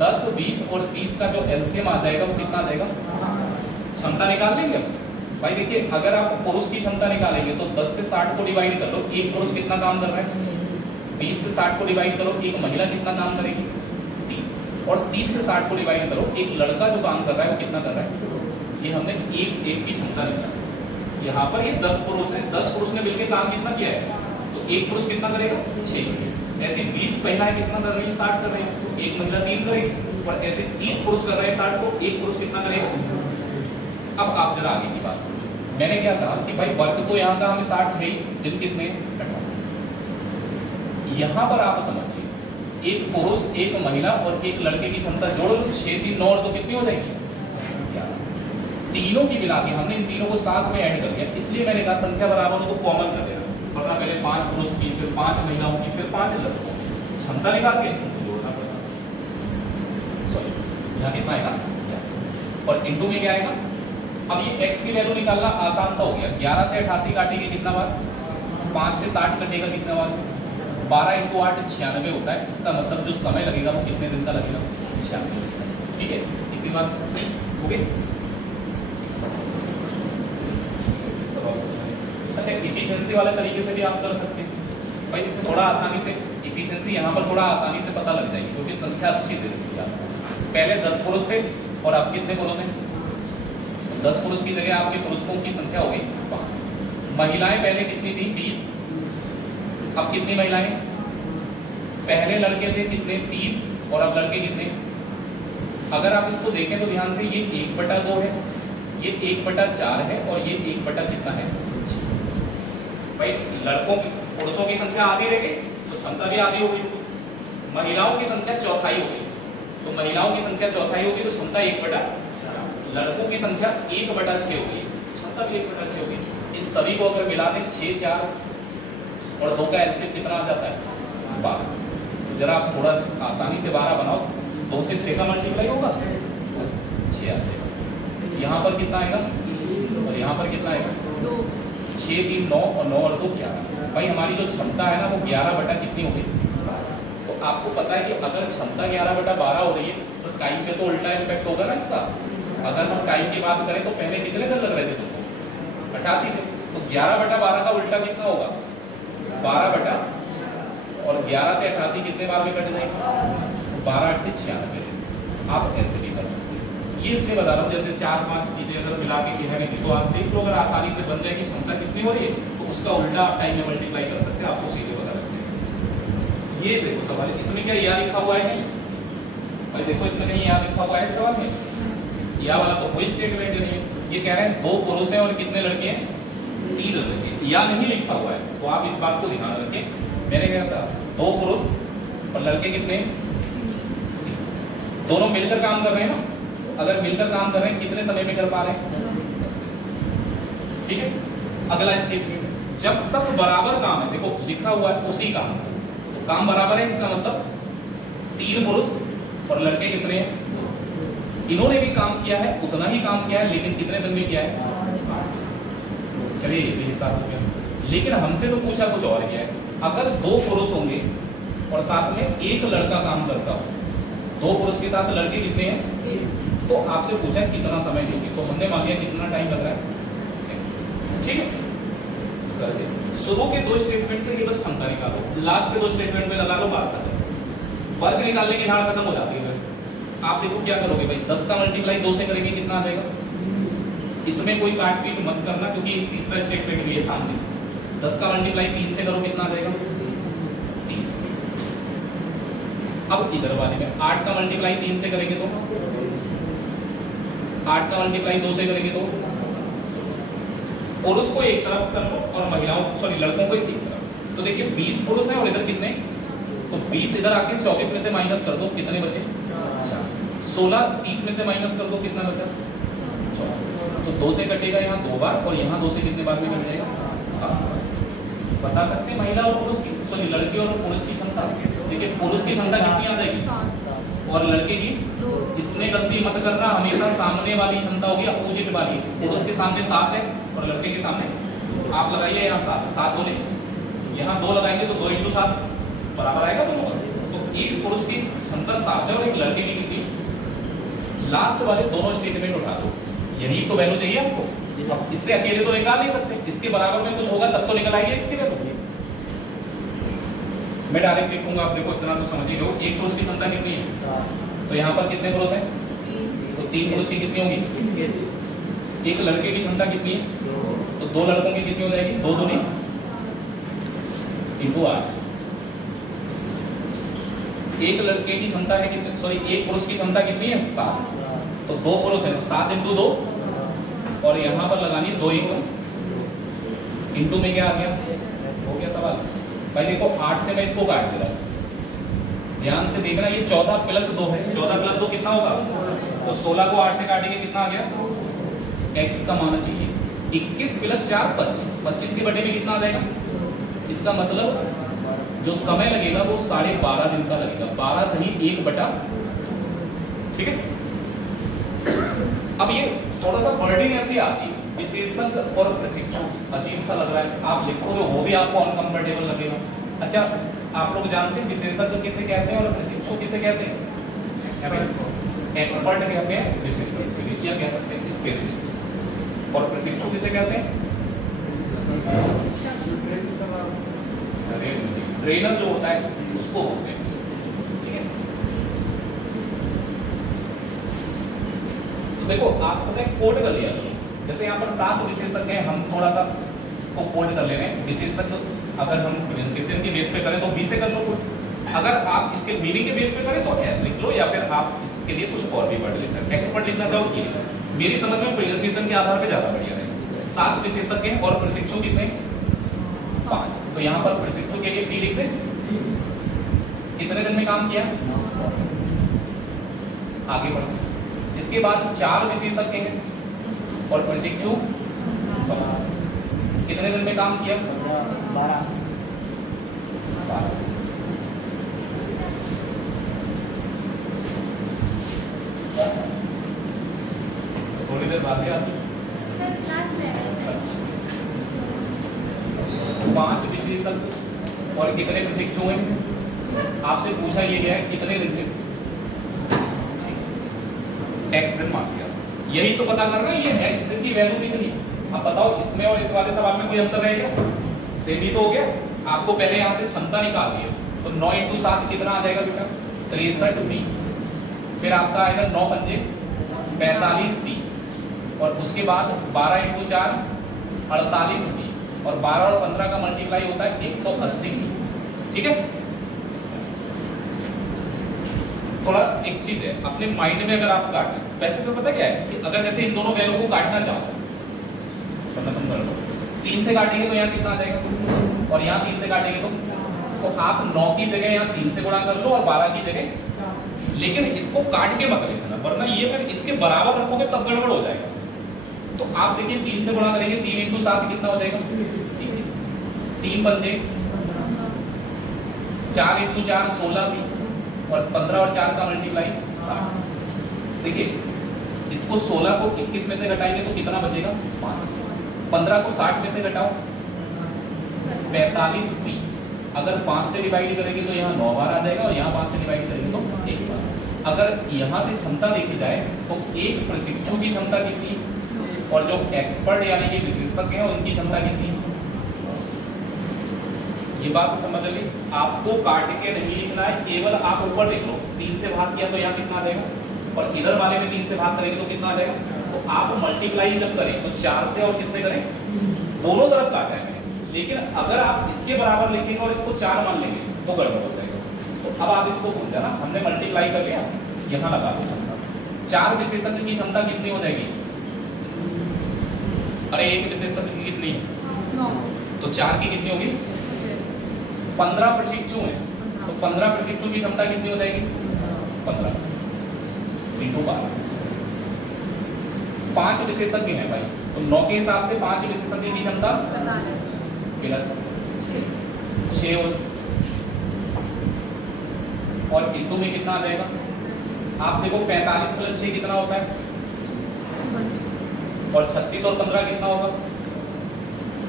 10, 20 और 30 का जो एलसीएम आ जाएगा वो कितना आ जाएगा? क्षमता निकाल लेंगे भाई। देखिए अगर आप पुरुष की क्षमता निकालेंगे तो 10 से 60 को डिवाइड कर लो, एक पुरुष कितना काम कर रहा है? 20 से 60 को डिवाइड करो, एक महिला कितना काम करेगी? 3। और 30 से 60 को डिवाइड करो, एक लड़का जो काम कर रहा है वो कितना कर रहा है? ये हमने एक की क्षमता निकाली। यहाँ पर ये 10 पुरुष है, 10 पुरुष ने मिलकर काम कितना किया है? तो एक पुरुष कितना करेगा? 6। ऐसे 20 महिलाएं कितना कर रही है? 60 कर रही है, तो एक महिला 3 करेगी। और ऐसे 30 पुरुष कर रहे हैं 60 को, एक पुरुष कितना करेगा? अब आप जरा आगे की बात समझिए। मैंने क्या कहा कि भाई वर्ग तो यहाँ का हमें 60 है, दिन कितने? 88। यहाँ पर आप समझिए, एक पुरुष एक महिला और एक लड़के की क्षमता जोड़ लो, 6 3 9 तो कितनी हो जाएगी? 11। तीनों की मिला के हमने इन तीनों को साथ में ऐड कर दिया, इसलिए मैंने कहा संख्या बराबर हो तो कॉमन कर देना। वरना पहले 5 पुरुष की, फिर 5 महिलाओं की, फिर 5 लड़कों की क्षमता निकाल के जोड़ना पड़ता। सॉरी, यहाँ कितना आएगा? और इंटू में क्या आएगा? अब ये x की वैल्यू निकालना आसान सा हो गया। 11 से 88 काटेंगे कितना बार? 5 से 60 कटेगा कितना बार? 12 × 8 96 होता है। इसका मतलब जो समय लगेगा वो कितने दिन का लगेगा? 96। ठीक है, इतनी बात हो गई। अच्छा, इफिशिएंसी वाले तरीके से भी आप कर सकते हैं भाई, थोड़ा आसानी से इफिशिएंसी यहाँ पर थोड़ा आसानी से पता लग जाएगी क्योंकि संख्या अच्छी दे रही है। पहले 10 पुरुष थे और अब कितने पुरुष हैं? 10 पुरुष की जगह आपके पुरुषों की संख्या हो गई 5। महिलाएं पहले कितनी थी? 20। अब कितनी महिलाएं? पहले लड़के थे कितने? 30 और अब लड़के कितने? अगर आप इसको देखें तो ध्यान से ये 1/2 है, ये 1/4 है और ये 1/ कितना है? भाई लड़कों की पुरुषों की संख्या आधी रह गई तो क्षमता भी आधी हो गई। महिलाओं की संख्या चौथाई हो गई, तो महिलाओं की संख्या चौथाई होगी तो क्षमता 1/4। लड़कों की संख्या 1/6 हो गई, क्षमता भी 1/6 हो गई। इन इस सभी को अगर मिला दें 6, 4 और 2 का एलसीएम कितना आ जाता है 12। जरा आप थोड़ा आसानी से 12 बनाओ, 2 से 6 का मल्टीप्लाई होगा 6 आ जाएगा। यहाँ पर कितना आएगा और यहाँ पर कितना आएगा 6, 3, 9 और 9 और 2 11। भाई हमारी जो क्षमता है ना वो 11 बटा कितनी होगी। तो आपको पता है कि अगर क्षमता 11 बटा 12 हो रही है तो टाइम पे तो उल्टा इम्पैक्ट होगा ना इसका। अगर हम टाइम की बात करें तो पहले कितने दिन लग रहे थे तुमको 88 थे, तो 11 बटा 12 का उल्टा कितना होगा 12 बटा, और 11 से 88 कितने बार में कट जाएगा 12 8 96। आप ऐसे भी कर सकते हैं। ये इसलिए बता रहा हूँ, जैसे 4-5 चीजें अगर मिला के है नहीं तो आप देख लो, अगर आसानी से बन जाएगी क्षमता कितनी हो रही है तो उसका उल्टा आप टाइम में मल्टीप्लाई कर सकते हैं, आपको सीधे बता सकते हैं। ये देखो सवाल, इसमें क्या या लिखा हुआ है नहीं भाई, देखो इसमें कहीं या लिखा हुआ है सवाल में, या वाला तो कोई स्टेटमेंट नहीं है। ये कह रहे हैं 2 पुरुष हैं और कितने लड़के हैं 3 लड़के, या नहीं लिखा हुआ है तो आप इस बात को ध्यान रखें। मैंने कहा था 2 पुरुष और लड़के कितने, दोनों मिलकर काम कर रहे हैं ना। अगर मिलकर काम कर रहे हैं कितने समय में कर पा रहे हैं, ठीक है। अगला स्टेटमेंट, जब तक बराबर काम है, देखो लिखा हुआ है उसी काम, तो काम बराबर है, इसका मतलब 3 पुरुष और लड़के कितने हैं, इन्होंने भी काम किया है, उतना ही काम किया है, लेकिन कितने दिन में किया है। चलिए ये हिसाब हो गया, लेकिन हमसे तो पूछा कुछ और गया है। अगर 2 पुरुष होंगे और साथ में 1 लड़का काम करता हो, 2 पुरुष के साथ लड़के कितने हैं, तो आपसे पूछा कितना समय लेंगे, तो हमने मान लिया कितना टाइम लग रहा है, ठीक है। शुरू के 2 स्टेटमेंट से केवल क्षमता निकालो, लास्ट के 2 स्टेटमेंट में लगा लो, बात कर लो। वर्ग निकालने की धारणा खत्म हो जाती है। आप देखो क्या करोगे भाई, 10 का मल्टीप्लाई 2 से करेंगे कितना आ जाएगा। इसमें कोई काट पीट मत करना क्योंकि तीसरा स्टेटमेंट भी है सामने। 10 का मल्टीप्लाई 3 से करो कितना आ जाएगा 3। अब इधर वाले में 8 का मल्टीप्लाई 3 से करेंगे तो 8 का मल्टीप्लाई 2 से करेंगे तो पुरुष को एक तरफ कर लो और महिलाओं सॉरी लड़कों को एक तरफ। तो देखिए 20 पुरुष है और इधर कितने, तो 20 इधर आके 24 में से माइनस कर दो, कितने बचे 16, 30 में से माइनस कर दो कितना बचा 14। तो 2 से कटेगा यहाँ 2 बार और यहाँ 2 से कितने बार में कट जाएगा 7 बार। बता सकते हैं महिला और पुरुष की सॉरी लड़के और पुरुष की क्षमता। देखिए पुरुष की क्षमता कितनी आ जाएगी और लड़के की, इसमें गलती मत करना, हमेशा सामने वाली क्षमता होगी अपोजिट वाली। पुरुष के सामने 7 है और लड़के के सामने आप लगाइए यहाँ 7 बोले, यहाँ 2 लगाएंगे तो 2 × 7 बराबर आएगा दोनों का। तो एक पुरुष की क्षमता 7 है और एक लड़के की कितनी, लास्ट वाले दोनों स्टेटमेंट उठा दो, यही तो वैल्यू चाहिए आपको। इससे अकेले तो निकाल नहीं सकते, इसके बराबर में कुछ होगा तब तो निकल आएगी इसके वैल्यू। मैं डायरेक्ट लिखूंगा, आप देखो इतना तो समझ ही लो। एक पुरुष की क्षमता कितनी है, तो यहाँ पर कितने पुरुष हैं, तो 3 पुरुष की कितनी होगी। एक लड़के की क्षमता कितनी है, तो 2 लड़कों की कितनी हो जाएगी 2 दूनी × 8। एक लड़के की क्षमता है कितनी, सॉरी एक पुरुष की क्षमता कितनी है 7, तो 2 पुरुष है 7 × 2 और यहाँ पर लगानी 2 × में क्या आ गया, हो गया सवाल। भाई देखो 8 से मैं इसको काट दे रहा हूँ, ध्यान से देखना, ये 14 + 2 है, 14 + 2 कितना होगा, तो 16 को 8 से काटेंगे कितना आ गया, x का मान चाहिए 21 + 4 25, 25 के बटे में कितना आ जाएगा। इसका मतलब जो समय लगेगा वो 12.5 दिन का लगेगा, 12 सही 1 बटा, ठीक है। अब ये थोड़ा सा वर्डिंग ऐसी आती है, विशेषज्ञ और प्रशिक्षु, अजीब सा लग रहा है, आप लिखोगे वो भी आपको अनकंफर्टेबल लगेगा। अच्छा आप लोग जानते हैं विशेषज्ञ किसे कहते हैं और प्रशिक्षु किसे कहते हैं, एक्सपर्ट कहते हैं विशेषज्ञ के लिए, या कह सकते हैं स्पेशलिस्ट, और प्रशिक्षु किसे कहते हैं, ट्रेनर जो होता है उसको बोलते हैं, ठीक है। तो देखो आप पता है कोड कर लिया, जैसे यहाँ पर 7 विशेषज्ञ हैं, हम थोड़ा सा इसको कोड कर ले रहे हैं। विशेषज्ञ अगर हम प्रोनाउंसिएशन के बेस पे करें तो बी से कर लो कोड, अगर आप इसके मीनिंग के बेस पे करें तो एस लिख लो, या फिर आप इसके लिए कुछ और भी पढ़ ले सकते हैं। एक्सपर्ट लिखना चाहो कि मेरी समझ में प्रोनाउंसिएशन के आधार पर ज्यादा बढ़िया है। 7 विशेषज्ञ हैं और प्रशिक्षु कितने 5, तो यहाँ पर प्रशिक्षु के लिए पी लिख दें, कितने दिन में काम किया, आगे बढ़ते। इसके बाद 4 विशेषज्ञ हैं और प्रशिक्षु कितने दिन में काम किया? 12। थोड़ी देर बाद ही आती। 5 विशेषज्ञ और कितने प्रशिक्षु हैं? आपसे पूछा ये गया है कितने दिन में एक्स दिन मान लिया, यही तो पता करना है ये एक्स दिन की वैल्यू कितनी। अब बताओ इसमें और इस वाले सवाल में कोई अंतर रहेगा? सेम ही तो हो गया। आपको पहले यहाँ से क्षमता निकालनी है, तो 9 × 7 कितना आ जाएगा बेटा? 63 फिर आपका आएगा 9 × 5 45 और उसके बाद 12 × 4 48 और 12 और 15 का मल्टीप्लाई होता है 180। ठीक है, थोड़ा एक चीज है अपने माइंड में अगर आप काटें, वैसे तो पता क्या है कि अगर जैसे इन दोनों वैल्यू को काटना चाहो तो 3 से काटेंगे तो यहाँ कितना आ जाएगा, और यहाँ 3 से काटेंगे तो आप 9 की जगह यहाँ 3 से गुणा कर लो और 12 की जगह, लेकिन इसको काट के मत लिखना, वरना ये अगर इसके बराबर रखोगे तब गड़बड़ हो जाएगा। तो आप देखिए 3 से गुणा करेंगे, 3 × 7 कितना हो जाएगा? 3 पंजे 4 × 4 16 और 15 और 4 का मल्टीप्लाई 60। देखिए इसको 16 को 21 में से घटाएंगे तो कितना बचेगा? 5। 15 को 60 में से घटाओ 45। अगर 5 से डिवाइड करेंगे तो यहाँ 9 बार आ जाएगा और यहाँ 5 से डिवाइड करेंगे तो 1 बार। अगर यहाँ से क्षमता देखी जाए तो एक प्रशिक्षु की क्षमता कितनी और जो एक्सपर्ट यानी कि विशेषज्ञ हैं उनकी क्षमता कितनी, ये बात समझ ली। आपको काट के नहीं लिखना है, केवल आप ऊपर लिख लो। 3 से भाग किया तो यहाँ कितना आ जाएगा, और इधर वाले में 3 से भाग करेंगे तो कितना आ जाएगा। तो आप मल्टीप्लाई जब करें तो 4 से और किससे करें, दोनों तरफ काटेंगे। लेकिन अगर आप इसके बराबर लिखेंगे और इसको 4 मान लेंगे तो गड़बड़ हो जाएगा। तो अब आप इसको भूल जाना, हमने मल्टीप्लाई कर लिया, यहाँ लगा दो क्षमता। 4 विशेषज्ञ की क्षमता कितनी हो जाएगी? अरे एक विशेषज्ञ की कितनी है? तो 4 की कितनी होगी? 15 प्रशिक्षु हैं तो 15 प्रशिक्षु की क्षमता कितनी हो जाएगी? 15 × 12। 5 विशेषज्ञ हैं भाई, तो 9 के हिसाब से 5 विशेषज्ञ की क्षमता प्लस 6 और 1 में कितना आ जाएगा? आप देखो 45 + 6 कितना होता है, और 36 और 15 कितना होगा?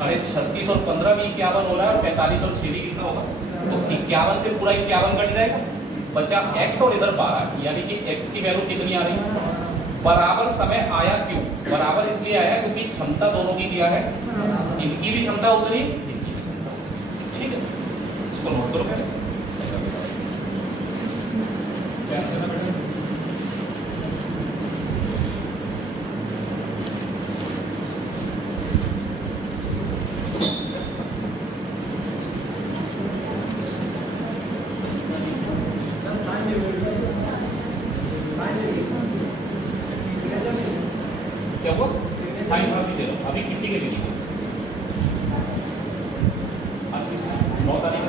अरे 36 और 15 भी 51 हो रहा है, और 45 और 6 भी कितना होगा? तो 51 से पूरा 51 कट जाएगा, बचा x और इधर 12, यानी कि x की वैल्यू कितनी आ रही है? बराबर समय आया क्यों? बराबर इसलिए आया क्योंकि क्षमता दोनों की क्या है, इनकी भी क्षमता उतनी, इनकी भी क्षमता। ठीक है, इसको नोट करो पहले। क्या हुआ? साइन भाग भी दे दो, अभी किसी के भी नहीं। 9 तारीख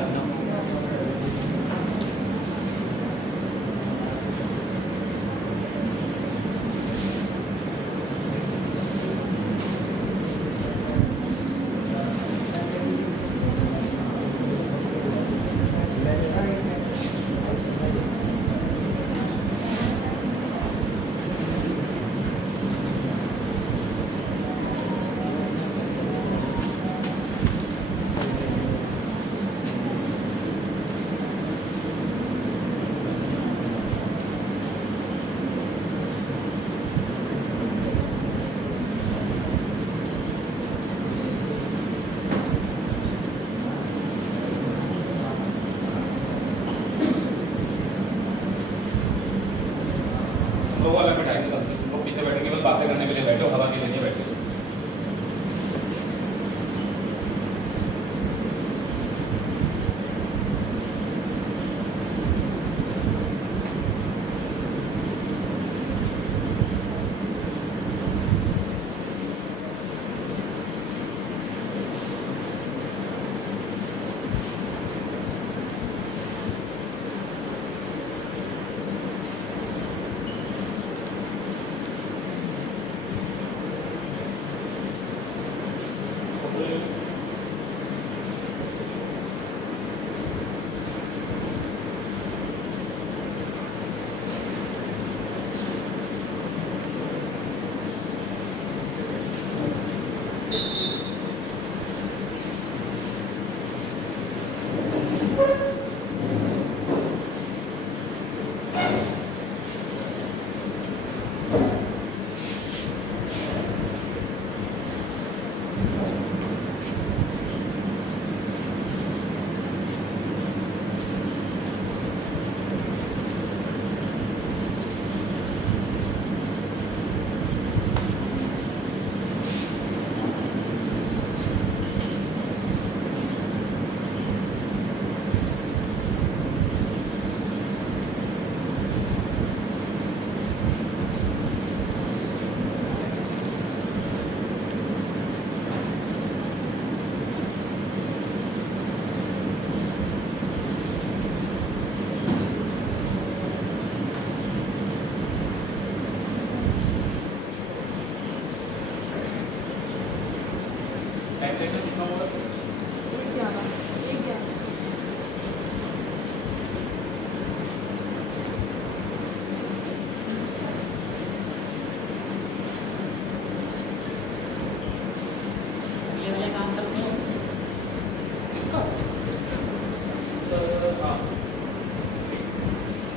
हाँ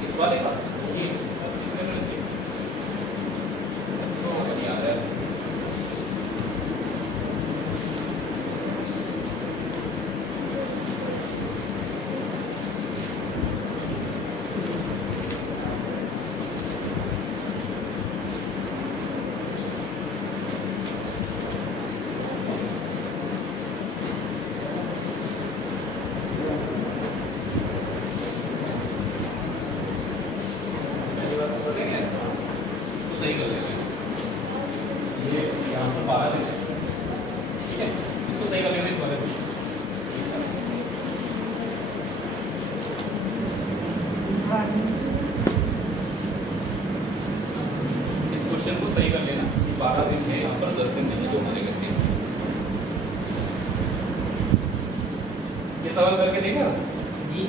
इस वाले का ये नहीं आ रहा है। इसको सही कर लेंगे, ये यहाँ पर 12 देते हैं, ठीक है, इसको सही कर लेंगे इस वाले को। इस क्वेश्चन को सही कर लेना, 12 दिन है यहाँ पर, 10 दिन नहीं, जो हमारे कैसे। ये सवाल करके देखा जी,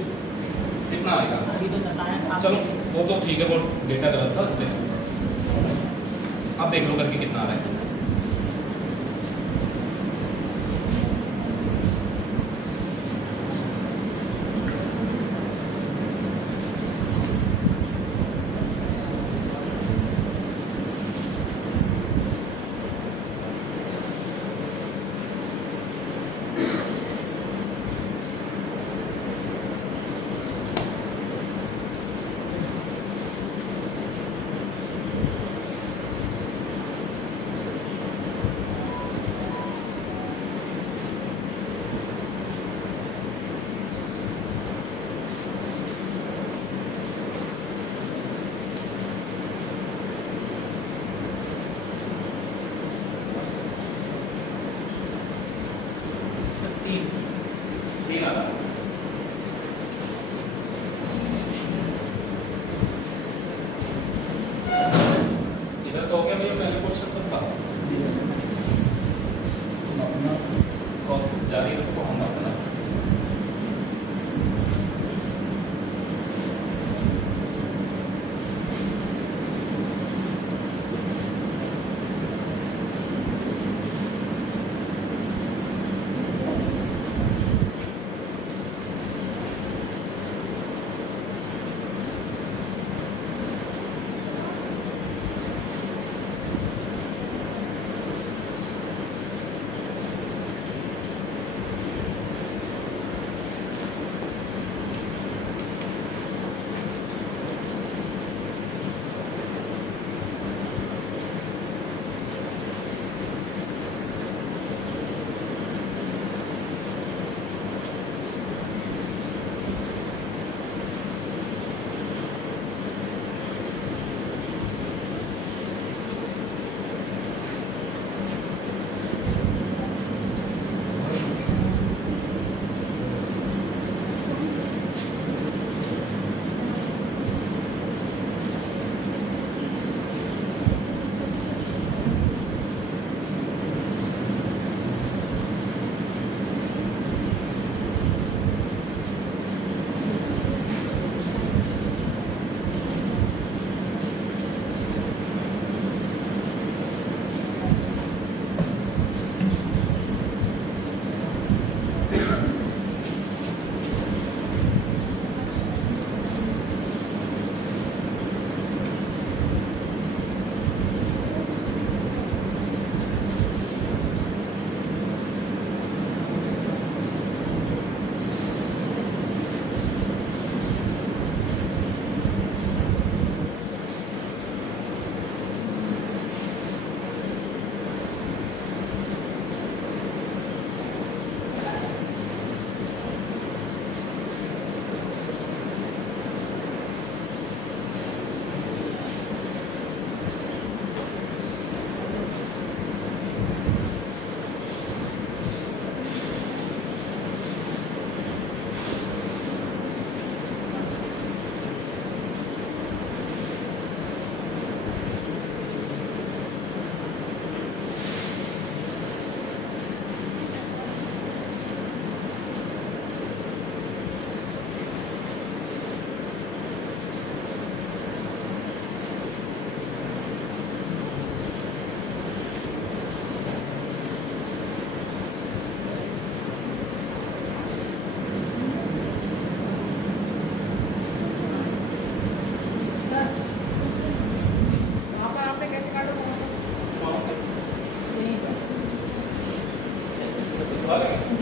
कितना आएगा? अभी तो बताया चलो वो तो ठीक है, वो डेटा गलत था उसमें। अब देख लो करके कितना आ रहा है। तीन आ रहा है। इधर तो हो गया भैया, पहले क्वेश्चन सब था। तुम अपना प्रोसेस जारी रखो, हम अपना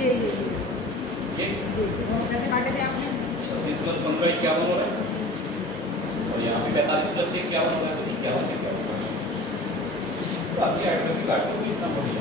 ये कैसे काटे थे आपने? 36 प्लस 15 51 हो रहा है और यहाँ पे 45 प्लस 51 हो रहा है, तो 51 से 51 तो आपकी एड्रेस काट दो इतना बढ़िया।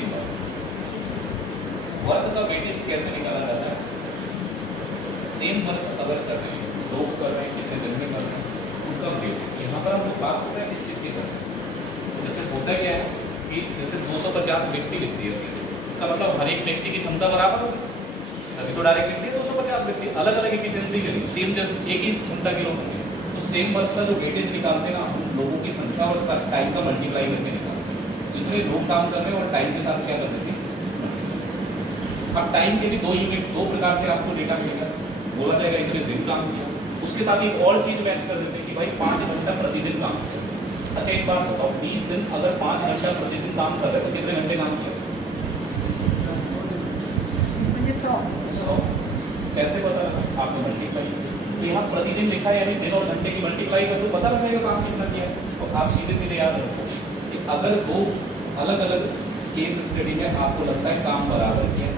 सेम वर्क का वेटेज कैसे निकाला जाता है? सेम वर्क अगर कर रहे हैं, लोग कर रहे हैं, कितने दिन में कर रहे हैं, उनका वेटेज। यहाँ पर हम लोग बात कर रहे हैं किस चीज़ की कर रहे हैं। जैसे होता क्या है कि जैसे 250 व्यक्ति लिखती है, इसका मतलब हर एक व्यक्ति की क्षमता बराबर होगी, तभी तो डायरेक्ट लिखती है। 250 व्यक्ति अलग अलग एफिशिएंसी के लिए सेम जैसे एक ही क्षमता के लोग होंगे, तो सेम वर्क का जो वेटेज निकालते हैं ना, हम लोगों की संख्या और टाइम का मल्टीप्लाई करके निकालते हैं। जितने लोग काम कर रहे हैं और टाइम के साथ क्या कर देते हैं। अब टाइम के भी दो यूनिट, दो प्रकार से आपको डेटा मिलेगा। बोला जाएगा इतने दिन काम किया, उसके साथ एक और चीज मैच कर देते हैं कि भाई 5 घंटा प्रतिदिन काम किया। अच्छा एक बात बताओ, 20 दिन अगर 5 घंटा प्रतिदिन काम कर रहे हैं तो कितने घंटे काम किया? 100। कैसे पता लगा? आपने मल्टीप्लाई, तो यहाँ प्रतिदिन लिखा है, यानी दिन और घंटे की मल्टीप्लाई कर तो पता लगेगा काम कितना किया है। तो आप सीधे सीधे याद रखो कि अगर दो अलग अलग केस स्टडी में आपको लगता है काम बराबर किया,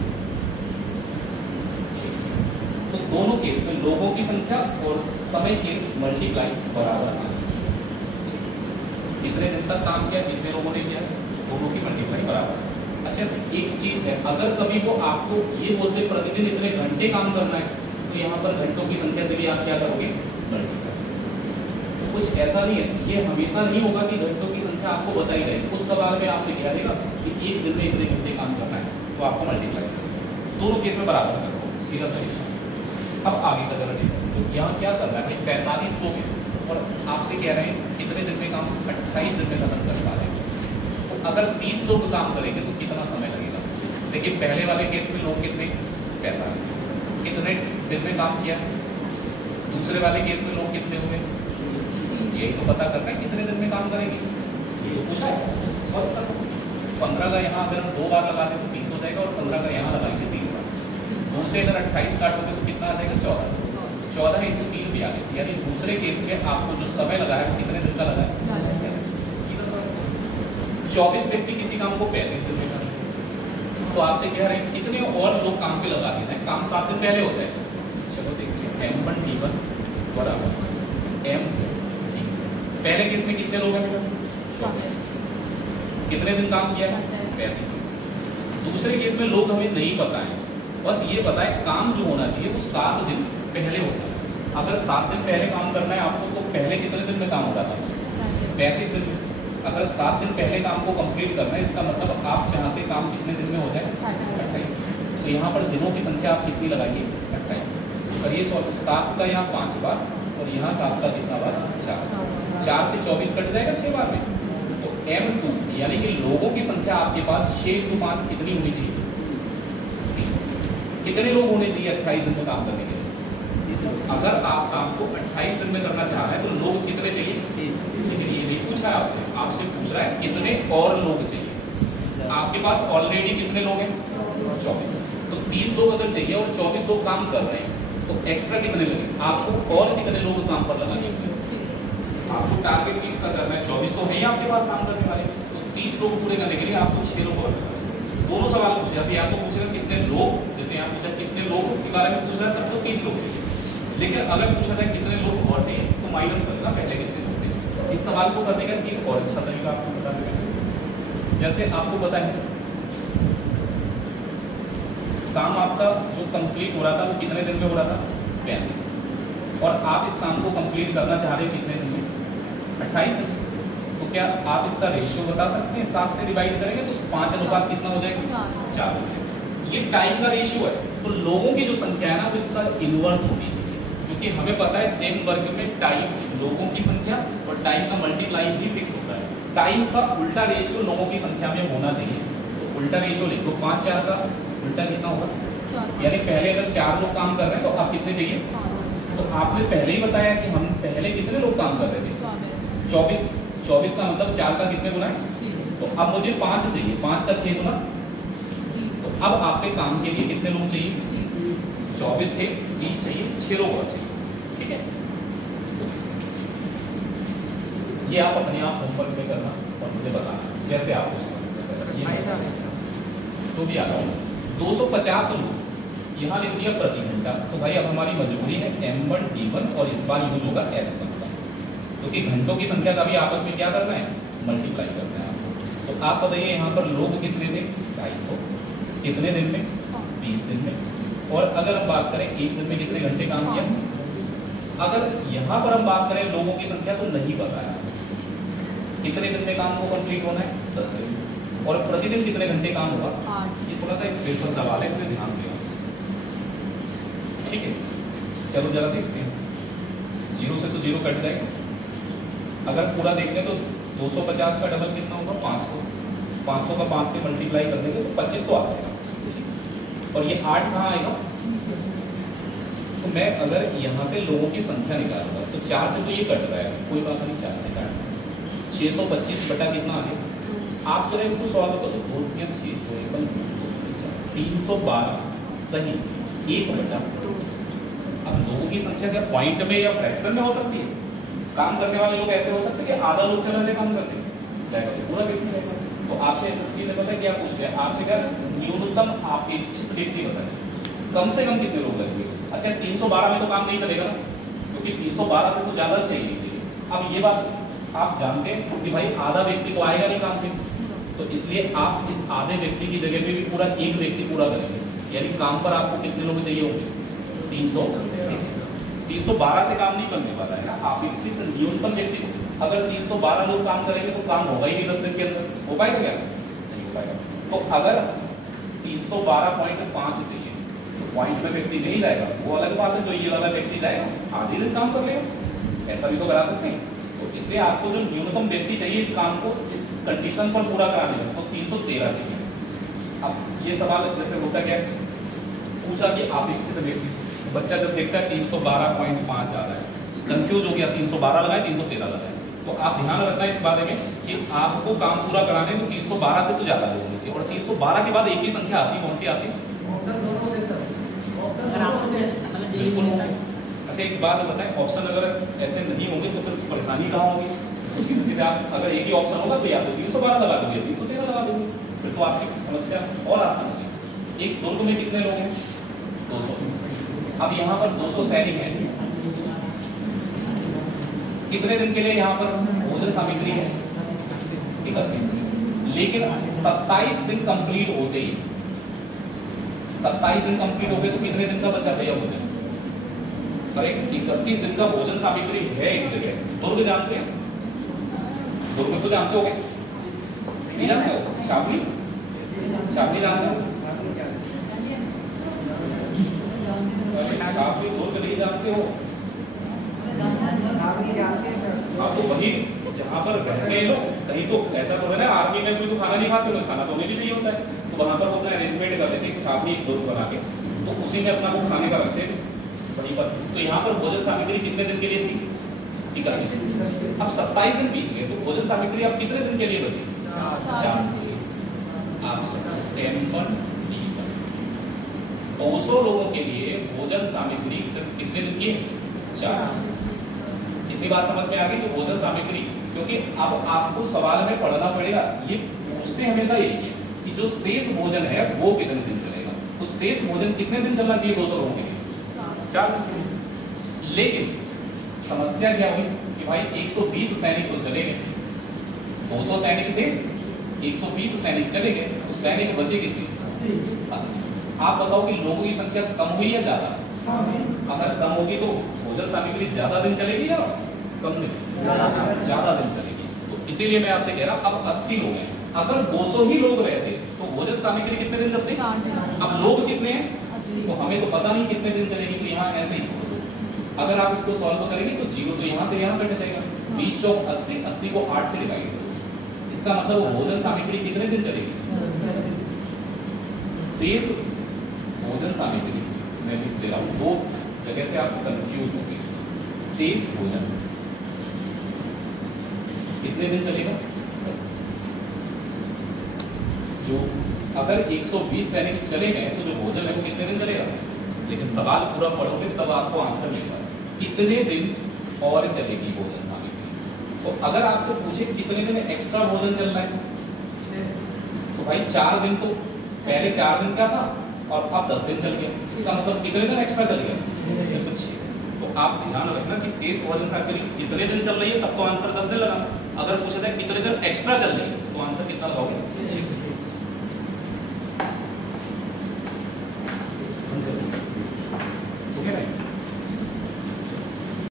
तो दोनों केस में लोगों की संख्या और समय के मल्टीप्लाई बराबर आनी चाहिए। कितने दिन तक काम किया, कितने लोगों ने किया, दोनों की मल्टीप्लाई बराबर। अच्छा एक चीज है, अगर कभी वो आपको ये बोलते प्रतिदिन इतने घंटे काम करना है, तो यहाँ पर घंटों की संख्या से भी आप क्या करोगे? मल्टीप्लाई। तो कुछ ऐसा नहीं है, ये हमेशा नहीं होगा कि घंटों की संख्या आपको बताई जाएगी। उस सवाल में आपसे क्या देगा कि एक दिन में इतने घंटे काम करना है, तो आपको मल्टीप्लाई दोनों केस में बराबर करो, सीधा सही। अब आगे का जरा देखो, तो यहाँ क्या करना है, 45 लोग हैं और आपसे कह रहे हैं कितने दिन में काम, 28 दिन में खत्म कर पा रहे हैं। तो अगर 30 लोग काम करेंगे तो कितना समय लगेगा? देखिए पहले वाले केस में लोग कितने, 45, कितने दिन में काम किया। दूसरे वाले केस में लोग कितने हुए, यही तो पता करना है कितने दिन में काम करेंगे। ये तो पूछा है, 15 का यहाँ अगर हम 2 बार लगा दें तो 30 हो जाएगा, और 15 का यहाँ लगाएंगे 3 बार। दूसरे अगर 28 काटोगे तो कितना आ जाएगा? 14 into 3 42। यानी दूसरे केस में आपको जो समय लगा है वो कितने दिन का लगा है? 24 व्यक्ति किसी काम को 35 दिन में करते हैं। तो आपसे कह रहे हैं कितने और लोग काम पे लगा देते हैं, काम 7 दिन पहले होता है। चलो देखते हैं, M1 T1 बराबर M। पहले केस में कितने लोग हैं बेटा? 24। कितने दिन काम किया है? 35। दूसरे केस में लोग हमें नहीं पता है, बस ये पता है काम जो होना चाहिए वो 7 दिन पहले होता है। अगर 7 दिन पहले काम करना है आपको, तो पहले कितने दिन में काम हो रहा था? 35 दिन में। अगर 7 दिन पहले काम को कंप्लीट करना है, इसका मतलब आप चाहते काम कितने दिन में हो जाए? 28। तो यहाँ पर दिनों की संख्या आप कितनी लगाएंगे? 28। करिए 7 का यहाँ 5 बार और यहाँ 7 का कितना बार? 4 से 24 कट जाएगा 6 बार में। तो M2 यानी कि लोगों की संख्या आपके पास 6 into 5 कितनी होनी चाहिए? कितने लोग होने चाहिए 28 दिन में काम करने के लिए? अगर आप काम को 28 दिन में करना चाह रहे हैं तो लोग कितने चाहिए? इसलिए ये नहीं पूछा है आपसे, आपसे पूछ रहा है कितने और लोग चाहिए। आपके पास ऑलरेडी कितने लोग हैं? 24। तो 30 लोग अगर चाहिए और 24 लोग काम कर रहे हैं तो एक्स्ट्रा कितने लगे? आपको और कितने लोग काम पर लगाने होंगे? आपको टारगेट 30 का करना है, 24 तो है ही आपके पास काम करने वाले, तो 30 लोग पूरे करने के लिए आपको 6 लोग और दोनों सवाल पूछे। अभी आपको पूछेगा कितने लोग, जैसे यहाँ पूछा कितने लोग के बारे में पूछ रहा है, तब तो 30 लोग चाहिए। लेकिन अगर पूछा था कितने लोग और चाहिए तो माइनस कर देना पहले कितने लोग थे। इस सवाल को करने का एक और अच्छा तरीका आपको बता दें, जैसे आपको पता है काम आपका जो कंप्लीट हो रहा था वो कितने दिन में हो रहा था? 35। और आप इस काम को कंप्लीट करना चाह रहे हैं कितने दिन में? 28 दिन। तो क्या आप इसका रेशियो बता सकते हैं? 7 से डिवाइड करेंगे तो 5 अनुपात कितना हो जाएगा? 4। ये टाइम का रेशियो है, तो लोगों की जो संख्या है ना वो इसका इनवर्स होनी चाहिए, क्योंकि हमें पता है सेम वर्ग में टाइम, लोगों की संख्या और टाइम का मल्टीप्लाई ही फिक्स होता है। टाइम का उल्टा रेशियो लोगों की संख्या में होना चाहिए, तो उल्टा रेशियो लिखो। 5 4 का उल्टा कितना होगा? यानी पहले अगर 4 लोग काम कर रहे हैं तो आप कितने चाहिए? तो आपने पहले ही बताया कि हम पहले कितने लोग काम कर रहे थे? 24। 24 का मतलब 4 का कितने गुना है? तो अब मुझे 5 चाहिए, 5 का 6 गुना। तो अब आपके काम के लिए कितने लोग चाहिए? 24 थे, 20 चाहिए, 6 लोग और चाहिए। ठीक है, ये आप अपने आप होमवर्क में करना और मुझे बताना जैसे आपको तो भी आ रहा हूँ। 250 लोग यहाँ लिख दिया प्रति घंटा। तो भाई अब हमारी मजबूरी है M1 T1 और इस बार यूज होगा H1 का, क्योंकि घंटों की संख्या का भी आपस में क्या करना है? मल्टीप्लाई करना है आपको। तो आप बताइए यहाँ पर लोग कितने थे? 250। कितने दिन में? 20 दिन में। और अगर हम बात करें एक दिन में कितने घंटे काम किया, अगर यहाँ पर हम बात करें लोगों की संख्या तो नहीं बताया। कितने दिन में काम को कंप्लीट होना है? 10 दिन। और प्रतिदिन कितने घंटे काम होगा? ये थोड़ा सा एक स्पेशल सवाल है, इस पर ध्यान देना। ठीक है, चलो जरा देखते हैं। 0 से तो 0 कट जाएगा। अगर पूरा देखें तो 250 का डबल कितना होगा? 500। 500 का 5 से मल्टीप्लाई कर देंगे तो 2500 आ जाएगा। और ये 8 कहाँ आएगा? तो मैं अगर यहाँ से लोगों की संख्या निकालूंगा तो 4 से तो ये कट रहा है, कोई बात नहीं, 4 से काट 625 बटा कितना आ गया? आप चले इसको सॉल्व करो। 2 या 6 312 सही 1 बटा। अब लोगों की संख्या क्या पॉइंट में या फ्रैक्शन में हो सकती है? काम करने वाले लोग ऐसे हो सकते हैं कि आधा लोग चल रहे काम करते जाएगा तो पूरा व्यक्ति जाएगा। तो आपसे एसएससी ने पता क्या पूछ लिया आपसे? क्या न्यूनतम अपेक्षित व्यक्ति बताए, कम से कम कितने लोग लगेंगे? अच्छा 312 में तो काम नहीं चलेगा ना, क्योंकि 312 से तो ज़्यादा चाहिए। अब ये बात आप जानते हैं कि भाई आधा व्यक्ति को आएगा नहीं काम से, तो इसलिए आप इस आधे व्यक्ति की जगह पे भी पूरा एक व्यक्ति पूरा करेंगे। यानी काम पर आपको कितने लोग चाहिए होंगे? 312 से काम नहीं करने वाला है ना, अपेक्षित न्यूनतम व्यक्ति को अगर 312 लोग काम करेंगे तो काम होगा ही नहीं 10 दिन के अंदर। हो पाएगा क्या? नहीं हो पाएगा। तो अगर 312.5 चाहिए तो पॉइंट में व्यक्ति नहीं जाएगा, वो अलग बात है। जो ये वाला व्यक्ति जाएगा आधे दिन काम कर लेगा, ऐसा भी तो करा सकते हैं। तो इसलिए आपको जो न्यूनतम व्यक्ति चाहिए इस काम को इस कंडीशन पर पूरा कराने का तो 313 चाहिए। अब ये सवाल जैसे होता क्या है, पूछा कि अपेक्षित व्यक्ति, बच्चा जब देखता है 312.5 आ रहा है, कंफ्यूज हो गया, 312 लगाए 313 लगाए। तो आप ध्यान रखना इस बारे में कि आपको काम पूरा कराने तो 312 से तो ज़्यादा लोग होने चाहिए। और 312 के बाद एक ही संख्या आती है, कौन सी आती है? बिल्कुल। अच्छा एक बात बताएं, ऑप्शन अगर ऐसे नहीं होंगे तो फिर परेशानी कहाँ होगी? सीधे सीधे आप अगर एक ही ऑप्शन होगा तो या तो 312 लगा दोगे, 313 लगा दोगे, फिर तो आपकी समस्या और आसान होगी। एक दुर्ग में कितने लोग हैं? 200। अब यहाँ पर 200 सैनिक हैं, कितने दिन के लिए यहाँ पर भोजन सामग्री है? लेकिन 27 दिन कंप्लीट होते ही 27 दिन कंप्लीट हो गए तो कितने दिन का बचा भैया भोजन? करेक्ट, 31 दिन का भोजन सामग्री है एक जगह। दुर्ग जानते हैं? दुर्ग तो जानते हो गए, नहीं जानते हो? छावनी, छावनी जानते हो? छावनी दुर्ग नहीं जानते हो? आप तो वही जहाँ पर रहते हैं लोग, कहीं तो ऐसा तो है ना, आर्मी में कोई तो खाना नहीं खाते, खाना तो उन्हें भी चाहिए होता है, तो वहाँ पर वो अपना अरेंजमेंट कर लेते हैं, छावनी एक दुर्ग बना के, तो उसी में अपना वो खाने का रखते हैं वहीं पर। तो यहाँ पर भोजन सामग्री कितने दिन के लिए थी? 31 दिन। अब 27 दिन बीत गए तो भोजन सामग्री अब कितने दिन के लिए बची? 4 दिन। आप 200 लोगों के लिए भोजन सामग्री सिर्फ कितने दिन की? 4। इतनी बात समझ में आ गई? तो भोजन सामग्री, क्योंकि अब आपको सवाल में पढ़ना पड़ेगा, ये पूछते हमेशा यही है कि जो शेष भोजन है वो कितने दिन चलेगा। तो शेष भोजन कितने दिन चलना चाहिए 200 लोगों के लिए? 4 दिन। लेकिन समस्या क्या हुई कि भाई 120 सैनिक तो चले गए, 200 सैनिक थे, 120 सैनिक चले गए, तो सैनिक बचे कितने? 80। आप बताओ कि लोगों की संख्या कम हुई या ज्यादा? अगर कम होगी तो भोजन सामग्री ज्यादा दिन चलेगी या कम दिन? ज्यादा दिन चलेगी। तो इसीलिए मैं आपसे कह रहा हूं अब 80 लोग हैं, अगर 200 ही लोग रहते तो भोजन सामग्री कितने दिन चलती? अब लोग कितने हैं तो हमें तो पता नहीं कितने दिन चलेगी। तो यहाँ ऐसे ही अगर आप इसको सॉल्व करेंगे तो 0 तो यहाँ से यहाँ कट जाएगा, 20 चौक 80, 80 को 8 से डिवाइड करो, इसका मतलब भोजन सामग्री कितने दिन चलेगी? शेष भोजन सामग्री मैं लिख दे रहा हूँ, 2 जगह से आप कंफ्यूज होंगे। शेष भोजन कितने दिन चलेगा? जो अगर 120 सैनिक चले गए तो जो भोजन है वो कितने दिन चलेगा? लेकिन सवाल पूरा पढ़ोगे तब आपको आंसर मिलेगा कितने दिन और चलेगी भोजन सामग्री। तो अगर आपसे पूछे कितने दिन एक्स्ट्रा भोजन चल रहा है तो भाई 4 दिन, तो पहले 4 दिन का था और अब 10 दिन चल गया, इसका मतलब कितने दिन एक्स्ट्रा चल गया? सिर्फ 6। तो आप ध्यान रखना कि शेष वजन फैक्टरिंग कितने दिन चल रही है, तब तो आंसर 10 दिन लगा। अगर पूछा जाए कितने दिन एक्स्ट्रा चल रही है तो आंसर कितना लगाओगे?